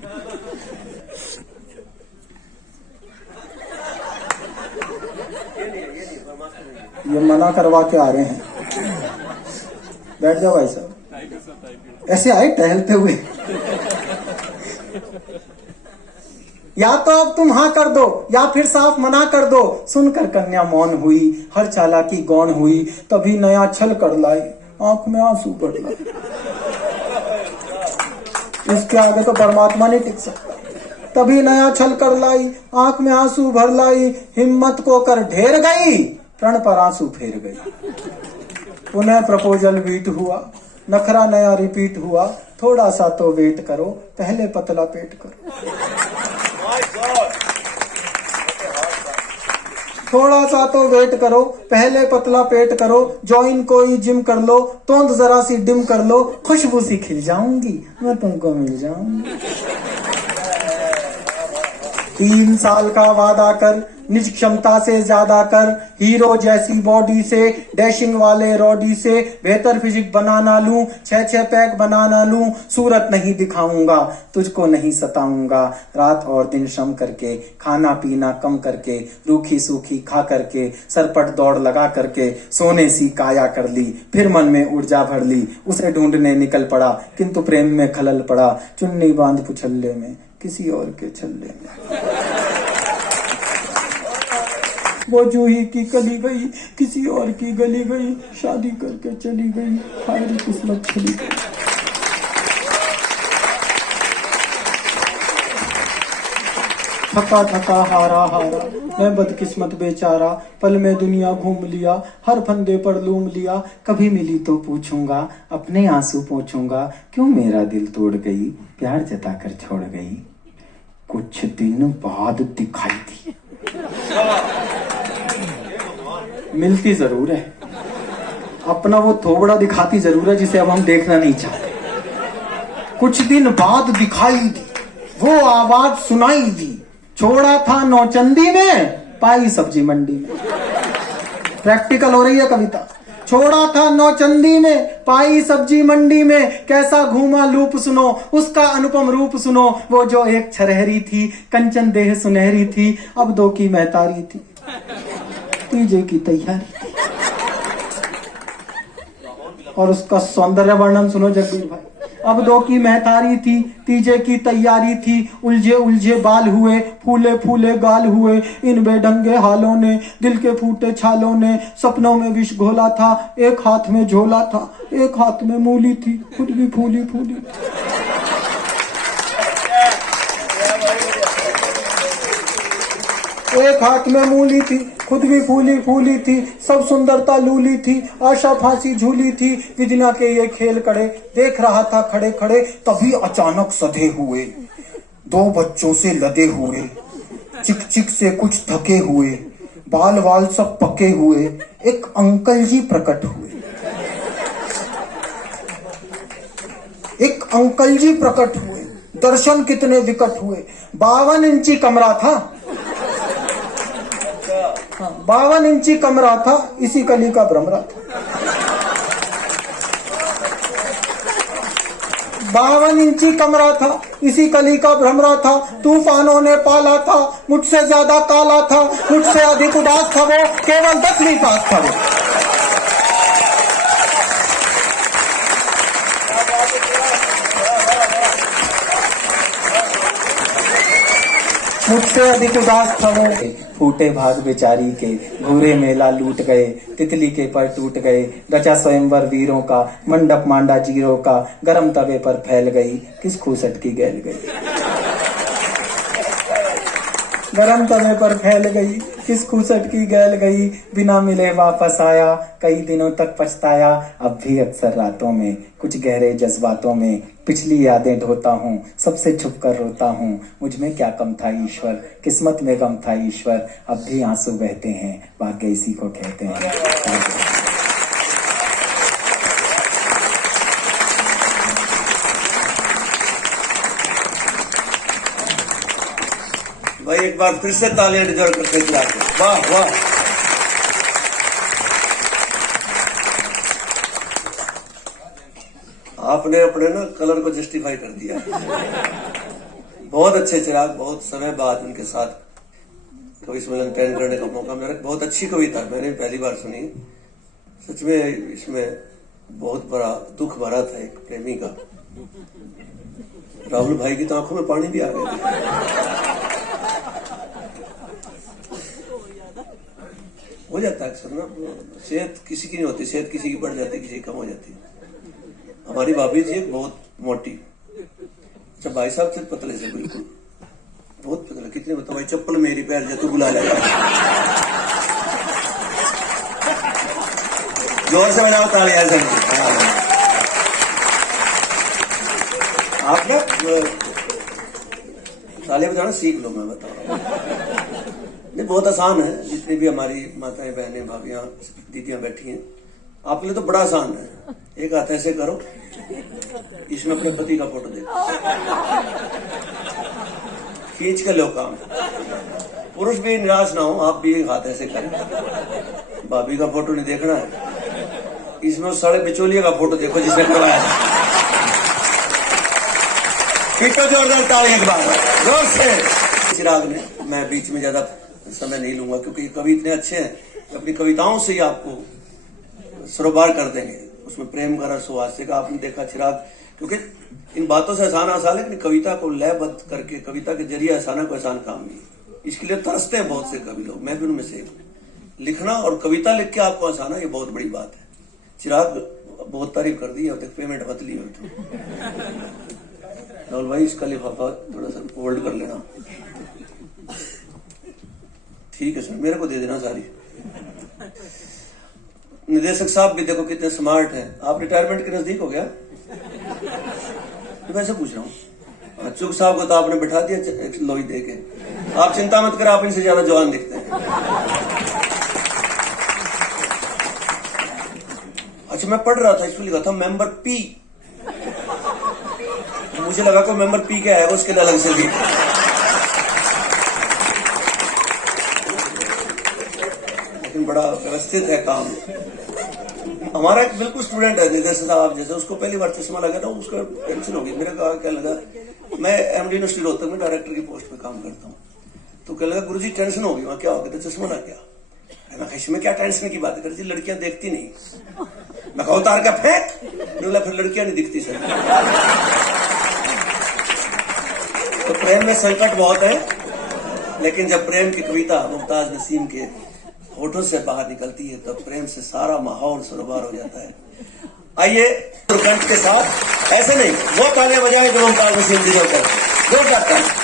ये मना करवा के आ रहे हैं। बैठ जाओ भाई साहब, ऐसे आए टहलते हुए। या तो अब तुम हाँ कर दो या फिर साफ मना कर दो। सुनकर कन्या मौन हुई, हर चालाकी गौण हुई, तभी नया छल कर लाई, आंख में आंसू भर लाई। इसके आगे तो परमात्मा नहीं टिक सकता। तभी नया छल कर लाई, आंख में आंसू भर लाई, हिम्मत को कर ढेर गई, प्रण पर आंसू फेर गई। पुनः प्रपोजल बीट हुआ, नखरा नया रिपीट हुआ, थोड़ा सा तो वेट करो, पहले पतला पेट करो। थोड़ा सा तो वेट करो, पहले पतला पेट करो, ज्वाइन कोई जिम कर लो, तोंद जरा सी डिम कर लो, खुशबू सी खिल जाऊंगी, मैं तुमको मिल जाऊंगी। 3 साल का वादा कर, निज क्षमता से ज्यादा कर, हीरो जैसी बॉडी से, डैशिंग वाले रॉडी से, बेहतर फिजिक बनाना लूं, 6 पैक बनाना लूं, सूरत नहीं दिखाऊंगा, तुझको नहीं सताऊंगा, रात और दिन श्रम करके, खाना पीना कम करके, रूखी सूखी खा करके, सरपट दौड़ लगा करके, सोने सी काया कर ली, फिर मन में ऊर्जा भर ली, उसे ढूंढने निकल पड़ा, किंतु प्रेम में खलल पड़ा, चुन्नी बांध पुछल्ले में, किसी और के छल्ले में। वो जूही की कली गई, किसी और की गली गई, शादी करके चली गई, हायरी किस्मत चली गई। थका थका हारा हारा, मैं बदकिस्मत बेचारा, पल में दुनिया घूम लिया, हर फंदे पर लूम लिया, कभी मिली तो पूछूंगा, अपने आंसू पोंछूंगा, क्यों मेरा दिल तोड़ गई, प्यार जता कर छोड़ गई, कुछ दिन बाद दिखाई दी। मिलती जरूर है, अपना वो थोबड़ा दिखाती जरूर है, जिसे अब हम देखना नहीं चाहते। कुछ दिन बाद दिखाई दी, वो आवाज सुनाई दी, छोड़ा था नौचंदी में, पाई सब्जी मंडी में। प्रैक्टिकल हो रही है कविता। छोड़ा था नौचंदी में, पाई सब्जी मंडी में, कैसा घूमा लूप सुनो, उसका अनुपम रूप सुनो, वो जो एक छरहरी थी, कंचन देह सुनहरी थी, अब 2 की महतारी थी, तीजे की तैयारी। और उसका सौंदर्य वर्णन सुनो जगदीश भाई, अब दो की महतारी थी, तीजे की तैयारी थी, उलझे उलझे बाल हुए, फूले फूले गाल हुए, इन बेढंगे हालों ने, दिल के फूटे छालों ने, सपनों में विष घोला था, एक हाथ में झोला था, एक हाथ में मूली थी, खुद भी फूली फूली। एक हाथ में मूली थी, खुद भी फूली फूली थी, सब सुंदरता लूली थी, आशा फांसी झूली थी, विजना के ये खेल कड़े, देख रहा था खड़े खड़े, तभी अचानक सधे हुए, दो बच्चों से लदे हुए, चिक चिक से कुछ थके हुए, बाल वाल सब पके हुए, एक अंकल जी प्रकट हुए। एक अंकल जी प्रकट हुए, दर्शन कितने विकट हुए। 52 इंची कमरा था, 52 इंची कमरा था, इसी कली का भ्रमरा था। 52 इंची कमरा था, इसी कली का भ्रमरा था, तूफानों ने पाला था, मुझसे ज्यादा काला था, मुझसे अधिक उदास था वो, केवल 10वीं पास था वो। मुझसे अधिक उदास था वो। फूटे भाग बेचारी के, घूरे मेला लूट गए, तितली के पर टूट गए, रचा स्वयंवर वीरों का, मंडप मांडा जीरों का, गरम तवे पर फैल गई, किस खूसट की गैल गई। गरम तवे पर फैल गई, किस खूसट की गैल गई, बिना मिले वापस आया, कई दिनों तक पछताया, अब भी अक्सर रातों में, कुछ गहरे जज्बातों में, पिछली यादें ढोता हूँ, सबसे छुप कर रोता हूँ, मुझ में क्या कम था ईश्वर, किस्मत में गम था ईश्वर, अब भी आंसू बहते हैं, भाग्य इसी को कहते हैं। भाई एक बार फिर से तालियां डिजर्व करते खिलाते, वाह वाह। आपने अपने ना कलर को जस्टिफाई कर दिया। बहुत अच्छे चिराग, बहुत समय बाद उनके साथ कवि सम्मेलन अटेंड करने का मौका मिला। बहुत अच्छी कविता मैंने पहली बार सुनी, सच में इसमें बहुत बड़ा दुख भरा था एक प्रेमी का। राहुल भाई की तो आंखों में पानी भी आ गया। हो जाता है अक्सर ना, सेहत किसी की नहीं होती, सेहत किसी की बढ़ जाती है, किसी की कम हो जाती है। हमारी भाभी थी बहुत मोटी, अच्छा भाई साहब थे पतले से, बिल्कुल बहुत पतले। कितने बताओ भाई, चप्पल मेरी पैर जा, तू बुला लेगा। जोर से बजाओ तालियां ऐसे। आप ना तालियां बजाना सीख लो, मैं बता रहा हूँ। नहीं बहुत आसान है, जितनी भी हमारी माताएं बहनें भाभियां दीदियां बैठी हैं, आपके लिए तो बड़ा आसान है। एक हाथ ऐसे करो, इसमें अपने पति का फोटो देखो, खींच के लो काम। पुरुष भी निराश ना हो, आप भी एक हाथ ऐसे करें। भाभी का फोटो नहीं देखना है, इसमें उस साले बिचौलिए का फोटो देखो जिसने करवाया है। पीटो जोरदार ताली एक बार जोर से। चिराग ने, मैं बीच में ज्यादा समय नहीं लूंगा क्योंकि कवि इतने अच्छे हैं, अपनी कविताओं से ही आपको सरोबार कर देंगे। उसमें प्रेम का रस हो, हास्य का आपने देखा चिराग, क्योंकि इन बातों से आसान आसान है, लेकिन कविता को लयबद्ध करके कविता के जरिए आसाना कोई आसान काम नहीं। इसके लिए तरसते हैं बहुत से कवि लोग, मैं भी उनमें से लिखना और कविता लिख के आपको आसाना, ये बहुत बड़ी बात है। चिराग बहुत तारीफ कर दी, अब तक पेमेंट मत ली हो राहुल भाई, इसका लिफाफा थोड़ा सा होल्ड कर लेना, ठीक है सर, मेरे को दे देना सारी। निदेशक साहब भी देखो कितने स्मार्ट हैं। आप रिटायरमेंट के नजदीक हो गया, तो मैं से पूछ रहा हूँ। चुग साहब को तो आपने बैठा दिया लोही दे के, आप चिंता मत करें, आप इनसे ज्यादा जवान दिखते हैं। अच्छा मैं पढ़ रहा था, इसमें लिखा था मेंबर पी, मुझे लगा कोई मेंबर पी के आएगा उसके अलग से भी। लेकिन बड़ा व्यवस्थित है काम। हमारा एक बिल्कुल स्टूडेंट है निदेशक साहब जैसे, उसको पहली बार चश्मा लगा था, उसको टेंशन होगी। मेरे को क्या लगा, मैं एमडी यूनिवर्सिटी रोहतक में डायरेक्टर की पोस्ट पे काम करता हूँ, तो क्या लगा गुरुजी टेंशन होगी, वहां क्या हो गया, चश्मा लग गया। मैं कहा इसमें क्या टेंशन की बात कर जी, लड़कियां देखती नहीं। मैं कहा उतार के फेंक, बोला फिर लड़कियां नहीं दिखती सर। तो प्रेम में संकट बहुत है, लेकिन जब प्रेम की कविता मुमताज नसीम के होठों से बाहर निकलती है तब प्रेम से सारा माहौल सरोबार हो जाता है। आइए कंठ के साथ, ऐसे नहीं, वो तालियां बजाएं जो मुमताज नसीम डिजर्व करते, जोरदार तालियां।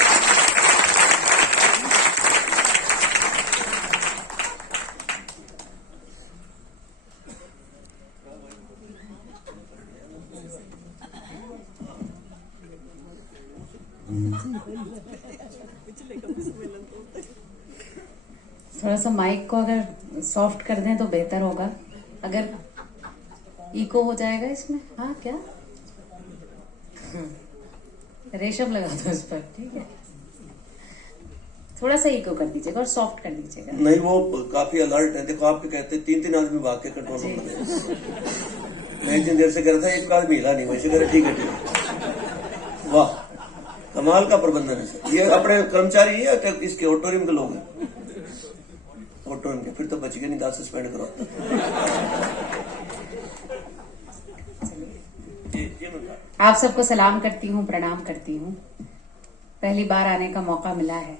थोड़ा सा माइक को अगर सॉफ्ट कर दें तो बेहतर होगा, अगर इको हो जाएगा इसमें। हाँ क्या रेशम लगा दो इस पर, ठीक है। थोड़ा सा इको कर दीजिएगा और सॉफ्ट कर दीजिएगा। नहीं वो काफी अलर्ट है, देखो आपके कहते 3-3 आदमी भाग के कंट्रोल रूम में। मैं इतनी देर से कह रहा था एक आदमी हिला नहीं, वैसे कह रहे ठीक है ठीक है। वाह कमाल का प्रबंधन है सर। ये अपने कर्मचारी है या इसके ऑडिटोरियम के लोग हैं? ऑडिटोरियम के, फिर तो बच गए, नहीं तो सस्पेंड करो। आप सबको सलाम करती हूँ, प्रणाम करती हूँ। पहली बार आने का मौका मिला है।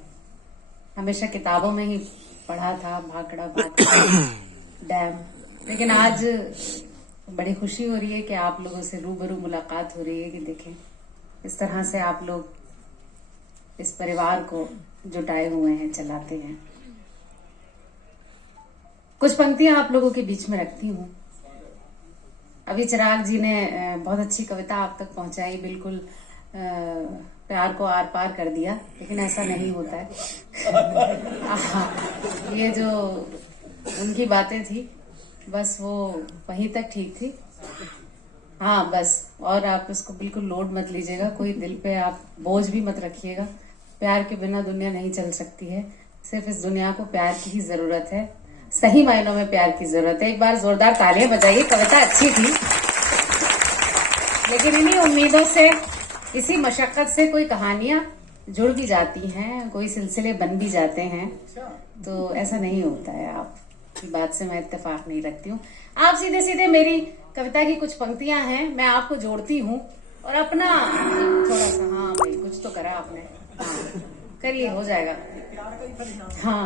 हमेशा किताबों में ही पढ़ा था भाखड़ा भाखड़ा डैम, लेकिन आज बड़ी खुशी हो रही है कि आप लोगों से रूबरू मुलाकात हो रही है कि देखें इस तरह से आप लोग इस परिवार को जुटाए हुए हैं, चलाते हैं। कुछ पंक्तियां आप लोगों के बीच में रखती हूँ। अभी चिराग जी ने बहुत अच्छी कविता आप तक पहुंचाई, बिल्कुल प्यार को आर पार कर दिया, लेकिन ऐसा नहीं होता है। ये जो उनकी बातें थी बस वो वहीं तक ठीक थी। हाँ बस, और आप इसको बिल्कुल लोड मत लीजिएगा, कोई दिल पे आप बोझ भी मत रखिएगा। प्यार के बिना दुनिया नहीं चल सकती है, सिर्फ इस दुनिया को प्यार की ही जरूरत है, सही मायनों में प्यार की जरूरत है। एक बार जोरदार तालियां बजाइए, कविता अच्छी थी, लेकिन इन्हीं उम्मीदों से, इसी मशक्कत से कोई कहानियां जुड़ भी जाती हैं, कोई सिलसिले बन भी जाते हैं। तो ऐसा नहीं होता है, आपकी बात से मैं इत्तेफाक नहीं रखती हूँ। आप सीधे सीधे मेरी कविता की कुछ पंक्तियां हैं, मैं आपको जोड़ती हूँ और अपना थोड़ा सा, हाँ भाई कुछ तो करा आपने, हाँ करिए, हो जाएगा। हाँ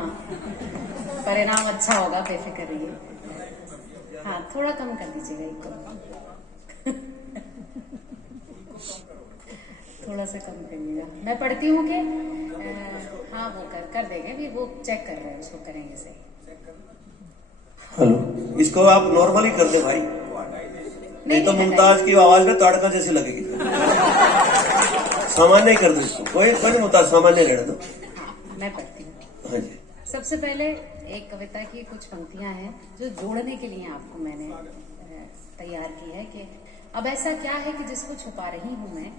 परिणाम अच्छा होगा, बेफिक्र रहिए। हाँ थोड़ा कम कर दीजिएगा इनको। थोड़ा सा कम करिएगा। मैं पढ़ती हूँ कि हाँ वो कर देंगे भी, वो चेक कर रहे हैं, उसको करेंगे सही। हेलो, इसको आप नॉर्मली कर दे भाई, नहीं तो मुमताज की आवाज में ताड़का जैसी लगेगी। सामान्य ही कर दो इसको, कोई नहीं मुमताज, सामान्य रहने दो। मैं पढ़ती हूँ। हाँ जी। सबसे पहले एक कविता की कुछ पंक्तियां हैं जो जोड़ने के लिए आपको मैंने तैयार की है कि अब ऐसा क्या है कि जिसको छुपा रही हूँ मैं,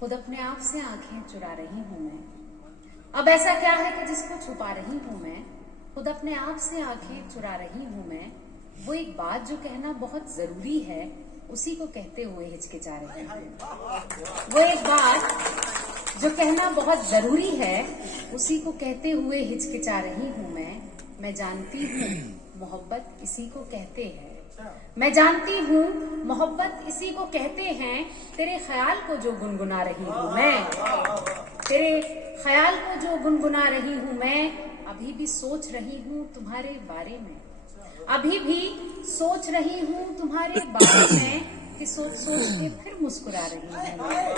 खुद अपने आप से आंखें चुरा रही हूँ मैं। अब ऐसा क्या है कि जिसको छुपा रही हूँ मैं, खुद अपने आप से आंखें चुरा रही हूँ मैं। वो एक बात जो कहना बहुत जरूरी है, उसी को कहते हुए हिचकिचा रही हूँ। वो एक बात जो कहना बहुत जरूरी है, उसी को कहते हुए हिचकिचा रही हूँ मैं जानती हूँ मोहब्बत इसी को कहते हैं। मैं जानती हूँ मोहब्बत इसी को कहते हैं। तेरे ख्याल को जो गुनगुना रही हूँ मैं, तेरे ख्याल को जो गुनगुना रही हूँ मैं, अभी भी सोच रही हूँ तुम्हारे बारे में, अभी भी सोच रही हूँ तुम्हारे बारे में, कि सोच सोच के फिर मुस्कुरा रही हूँ मैं,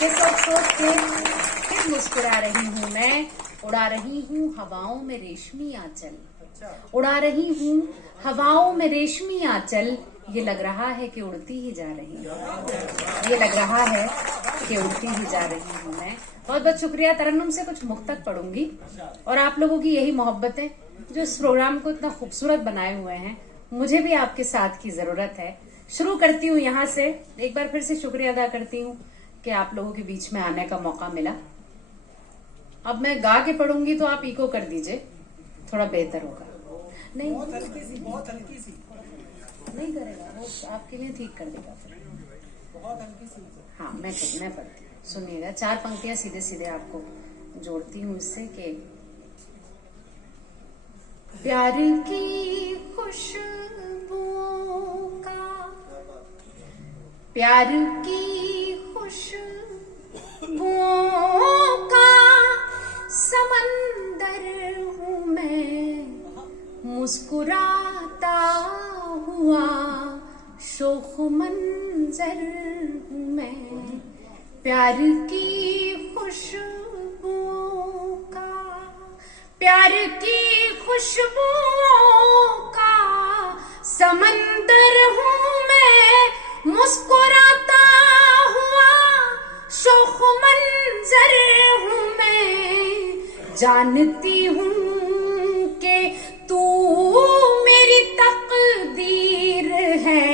कि सोच सोच के फिर मुस्कुरा रही हूँ मैं। उड़ा रही हूँ हवाओं में रेशमी आंचल, उड़ा रही हूँ हवाओं में रेशमी आंचल। ये लग रहा है कि उड़ती ही जा रही हूँ, ये लग रहा है कि उड़ती ही जा रही हूँ मैं। बहुत बहुत शुक्रिया। तरन्नुम से कुछ मुक्तक पढ़ूंगी और आप लोगों की यही मोहब्बतें जो इस प्रोग्राम को इतना खूबसूरत बनाए हुए हैं, मुझे भी आपके साथ की जरूरत है। शुरू करती हूँ यहाँ से। एक बार फिर से शुक्रिया अदा करती हूँ कि आप लोगों के बीच में आने का मौका मिला। अब मैं गा के पढ़ूंगी तो आप इको कर दीजिए, थोड़ा बेहतर होगा। नहीं बहुत हल्की सी नहीं करेगा वो, आपके लिए ठीक कर देगा फिर। बहुत हल्की सी। हाँ मैं पढ़ती हूँ, सुनिएगा। 4 पंक्तियां सीधे सीधे आपको जोड़ती हूँ इससे कि प्यार की खुशबुओं का, प्यार की खुशबुओं का समंदर हूँ मैं, मुस्कुराता हुआ शोख मंजर हूँ मैं, प्यार की खुशबुओं का, प्यार की खुशबुओं का समंदर हूँ मैं, मुस्कुराता हुआ शोख मंजर हूँ मैं, जानती हूँ कि तू मेरी तकदीर है,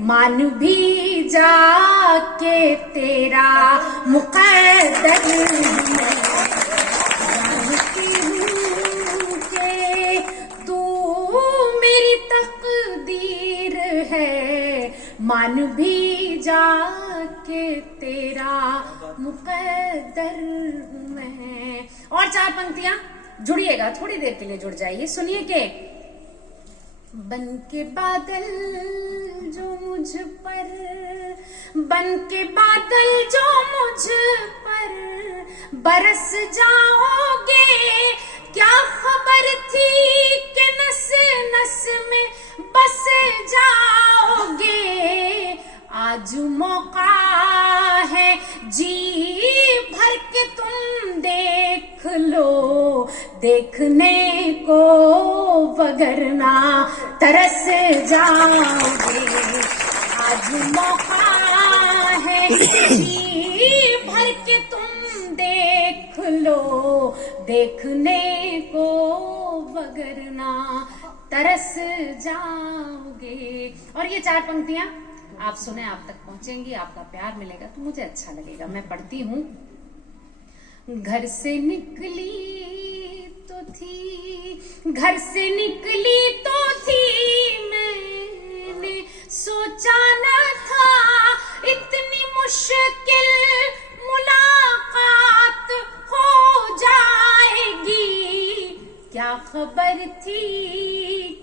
मान भी जा के तेरा मुक़द्दर हूँ मैं, जानती हूँ कि तू मेरी तकदीर है, मान भी जा के तेरा मुक़द्दर हूँ मैं। और 4 पंक्तियां जुड़िएगा, थोड़ी देर के लिए जुड़ जाइए, सुनिए के बन के बादल जो मुझ पर, बन के बादल जो मुझ पर बरस जाओगे, क्या खबर थी कि नस नस में बस जाओगे, आज मौका है जी भर के तुम देख लो, देखने को वगरना तरस जाओगे, आज मौका है जी भर के तुम देख लो, देखने को वगरना तरस जाओगे। और ये 4 पंक्तियां आप सुने, आप तक पहुंचेंगी, आपका प्यार मिलेगा तो मुझे अच्छा लगेगा। मैं पढ़ती हूँ। घर से निकली तो थी, घर से निकली तो थी, मैंने सोचा न था इतनी मुश्किल मुलाकात हो जाएगी, क्या खबर थी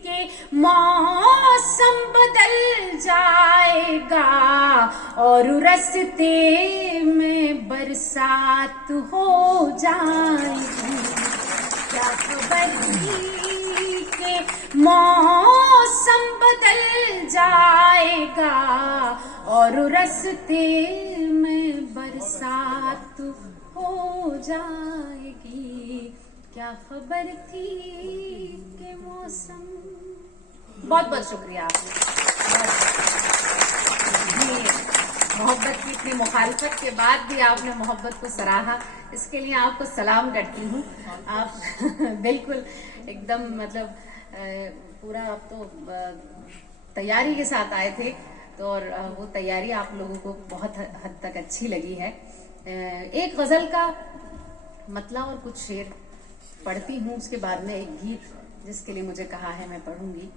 कि मौसम बदल जाएगा और रास्ते में बरसात हो जाएगी, क्या खबर थी कि मौसम बदल जाएगा और रास्ते में बरसात हो जाएगी, क्या खबर थी कि मौसम। बहुत बहुत शुक्रिया आपने। मोहब्बत की इतनी मुखालफत के बाद भी आपने मोहब्बत को सराहा, इसके लिए आपको सलाम करती हूँ। आप बिल्कुल एकदम मतलब पूरा आप तो तैयारी के साथ आए थे, तो और वो तैयारी आप लोगों को बहुत हद तक अच्छी लगी है। एक गजल का मतला और कुछ शेर पढ़ती हूँ, उसके बाद में एक गीत जिसके लिए मुझे कहा है मैं पढ़ूंगी।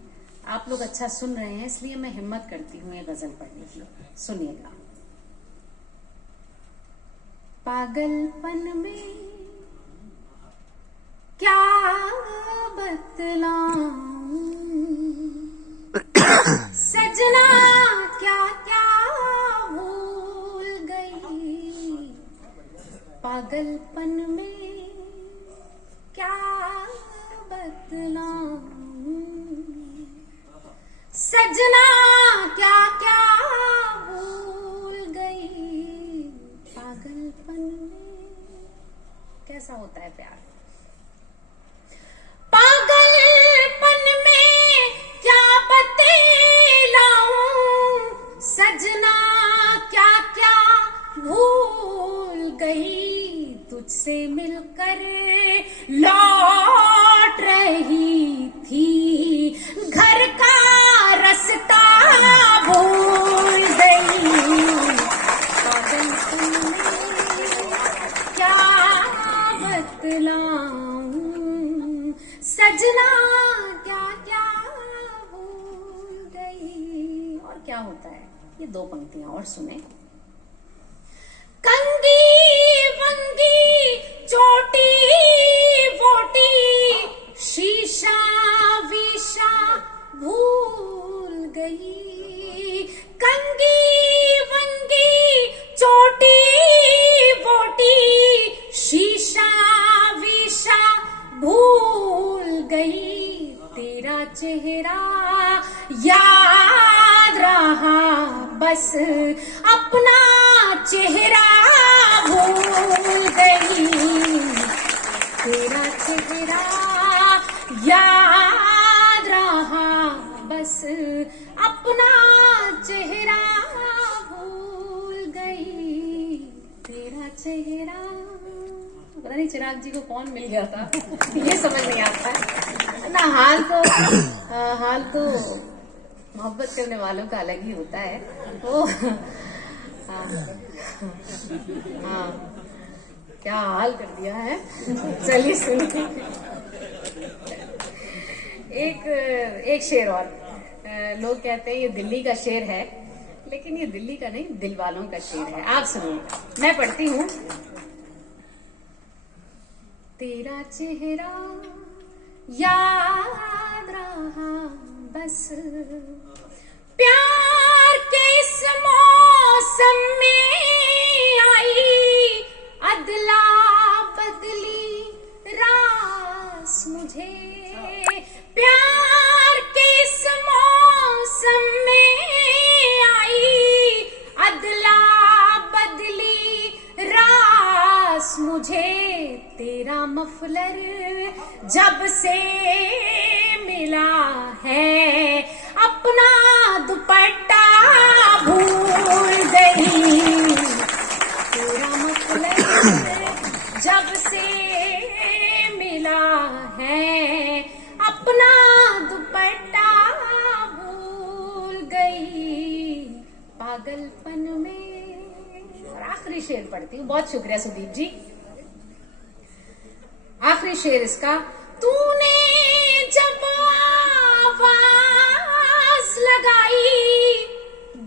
आप लोग अच्छा सुन रहे हैं इसलिए मैं हिम्मत करती हूँ ये गजल पढ़ने की। सुनिएगा। पागलपन में क्या बतलाऊं, सजना क्या क्या भूल गई, पागलपन में क्या बतलाऊं, सजना क्या क्या भूल गई, पागलपन में। कैसा होता है प्यार? पागलपन में क्या बतलाऊं, सजना क्या क्या भूल गई, तुझसे मिलकर लौट रही थी, घर का रास्ता भूल गई, पागलपन में क्या बतलाऊं, सजना क्या क्या भूल गई। और क्या होता है? ये 2 पंक्तियां और सुने। कंगी वंगी चोटी वोटी शीशा चेहरा याद रहा, बस अपना चेहरा भूल गई। तेरा चेहरा याद रहा, बस अपना चेहरा भूल गई। तेरा चेहरा, पता नहीं चिराग जी को कौन मिल गया था ये समझ नहीं आता है ना। हाल तो मोहब्बत करने वालों का अलग ही होता है। वो हाँ क्या हाल कर दिया है। चलिए सुनिए एक शेर और। लोग कहते हैं ये दिल्ली का शेर है, लेकिन ये दिल्ली का नहीं, दिल वालों का शेर है। आप सुनिए, मैं पढ़ती हूँ। तेरा चेहरा याद रहा, बस प्यार के इस मौसम में आई अदला बदली रास मुझे। प्यार के इस मौसम में आई अदला बदली रास मुझे। तेरा मफलर जब से मिला है, अपना दुपट्टा भूल गई। तेरा मफलर जब से मिला है, अपना दुपट्टा भूल गई। पागलपन में। और आखिरी शेर पढ़ती हूँ। बहुत शुक्रिया सुदीप जी। आखिरी शेर इसका। तूने जब आवाज लगाई,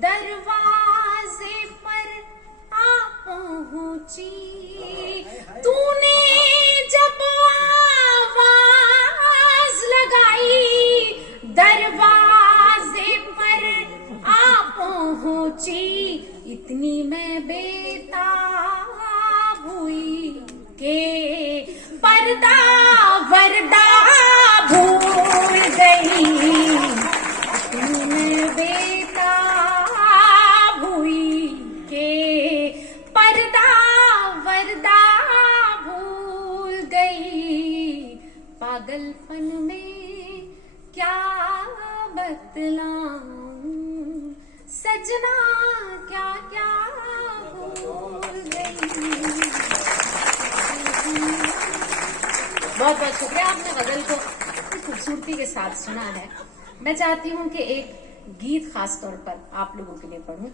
दरवाजे पर आ पहुंची। तूने जब आवाज लगाई, दरवाजे पर आ पहुंची। इतनी मैं बेताब हुई के पर्दा वर्दा भूल गई। मैं बेताब हुई के पर्दा वर्दा भूल गई। पागलपन में क्या बतलाऊं, सजना क्या क्या भूल गई। बहुत बहुत शुक्रिया, आपने गजल को खूबसूरती के साथ सुना है। मैं चाहती हूँ कि एक गीत खास तौर पर आप लोगों के लिए पढूं।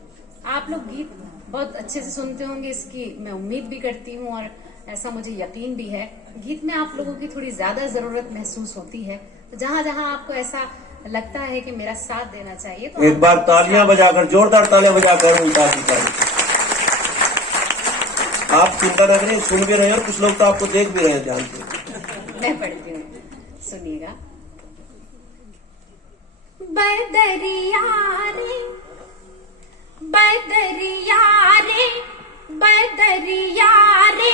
आप लोग गीत बहुत अच्छे से सुनते होंगे, इसकी मैं उम्मीद भी करती हूँ और ऐसा मुझे यकीन भी है। गीत में आप लोगों की थोड़ी ज्यादा जरूरत महसूस होती है, तो जहाँ जहाँ आपको ऐसा लगता है कि मेरा साथ देना चाहिए तो एक बार तालियां बजाकर, जोरदार तालियां बजाकर उनका गीत। आप चिंता न करिए, सुन भी रहे हैं और कुछ लोग तो आपको देख भी रहे हैं ध्यान से। मैं पढ़ती हूँ, सुनिएगा। बदरिया रे बदरिया रे बदरिया रे,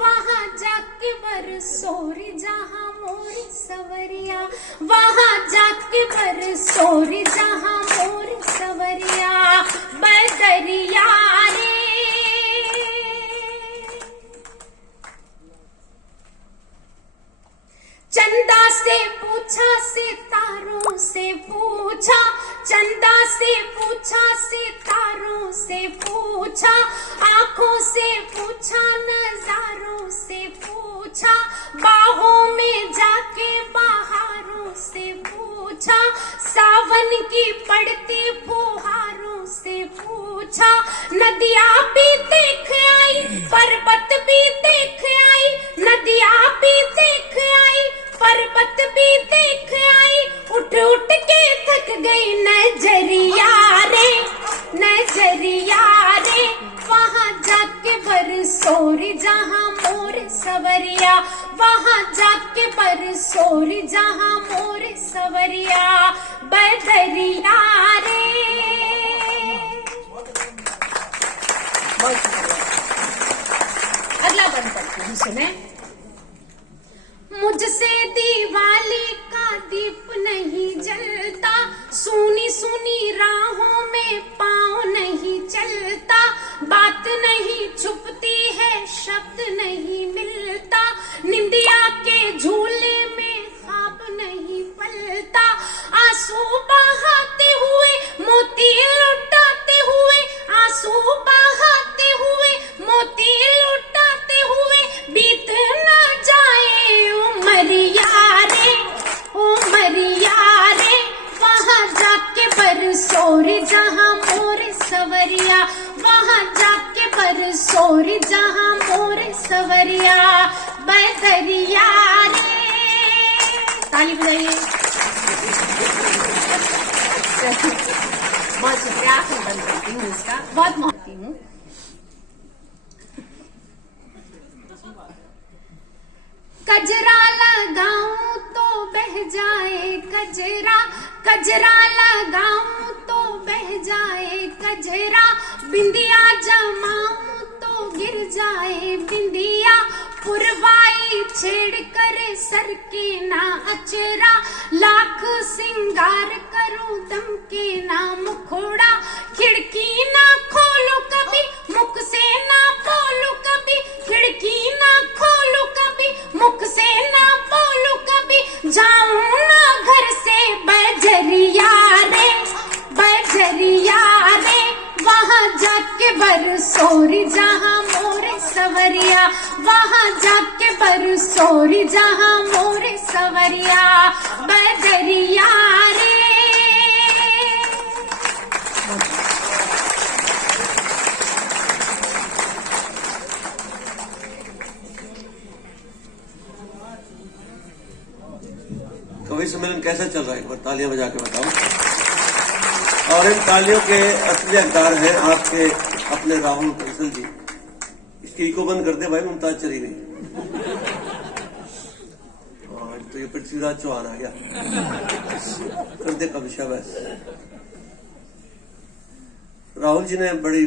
वहाँ जाके बरसोरी जहाँ मोरी सवरिया। वहाँ जाके बरसोरी जहाँ मोरी सवरिया। बदरिया रे चंदा से पूछा, सितारों से पूछा। चंदा से पूछा, सितारों से पूछा। आंखों से पूछा, नजारों से पूछा। बाहों में जाके बहारों से पूछा। सावन की पड़ती फुहारों से पूछा। नदियाँ भी देख आई, पर्वत भी देख आई। नदियाँ भी देख आई, पर्वत भी देख आई। उठ उठ के थक गई नजरिया रे नजरिया रे। वहाँ जाके बरसोरी जहाँ मोर सवरिया। वहाँ जाके बरसोरी जहाँ मोर सवरिया। बदरिया रे। अगला बंद पढ़ती हूँ, सुने। मुझसे दीवाली का दीप नहीं पाँव नहीं चलता, बात नहीं छुपती है, शब्द नहीं मिलता, निंदिया के झूले में ख्वाब नहीं पलता, आंसू बहाते हुए मोती लुटाते हुए, आंसू बहाते हुए मोती लुटाते हुए, बीत न जाए उमरिया रे, उमरिया रे, वहाँ जाके बरसोर जहाँ मोर सवरिया, वहाँ जाके बरसोर जहाँ मोर सवरिया, बदरिया रे। ताली बजाइए। बहुत शुक्रिया, मैं बंद करती हूँ इसका, बहुत मानती हूँ। कजरा लगाऊं तो बह जाए कजरा, कजरा लगाऊं तो बह जाए कजरा, बिंदिया जमाऊं तो गिर जाए बिंदिया, पुरवाई छेड़ कर सर के ना अचरा, लाख सिंगार करूं दम के ना मुखोड़ा, खिड़की ना खोलूं कभी मुख से ना बोलूं कभी, खिड़की ना खोलूं कभी मुख से ना बोलूं कभी, जाऊं ना घर से बजरिया रे, बजरिया रे, वहाँ जाके बरसोरी जहाँ मोरे सवरिया, वहाँ जाके बरसोरी जहाँ मोरे सवरिया, बजरिया रे। कवि सम्मेलन कैसा चल रहा है, एक बार तालियां बजा के बताओ। और इन तालियों के असली हकदार हैं आपके अपने राहुल कंसल जी। इसकी इको बंद कर दे भाई, मुमताज चली गई। तो ये पृथ्वीराज चौहान आ गया, कर दे कविशा बस। राहुल जी ने बड़ी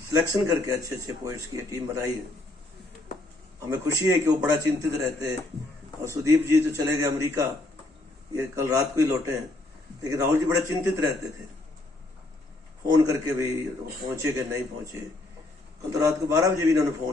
सिलेक्शन करके अच्छे अच्छे पोएट्स की टीम बनाई है। हमें खुशी है कि वो बड़ा चिंतित रहते हैं। और सुदीप जी तो चले गए अमेरिका, ये कल रात को ही लौटे हैं, लेकिन राहुल जी बड़े चिंतित रहते थे, फोन करके भी पहुंचे कि नहीं पहुंचे। कल तो रात को 12 बजे भी इन्होंने फोन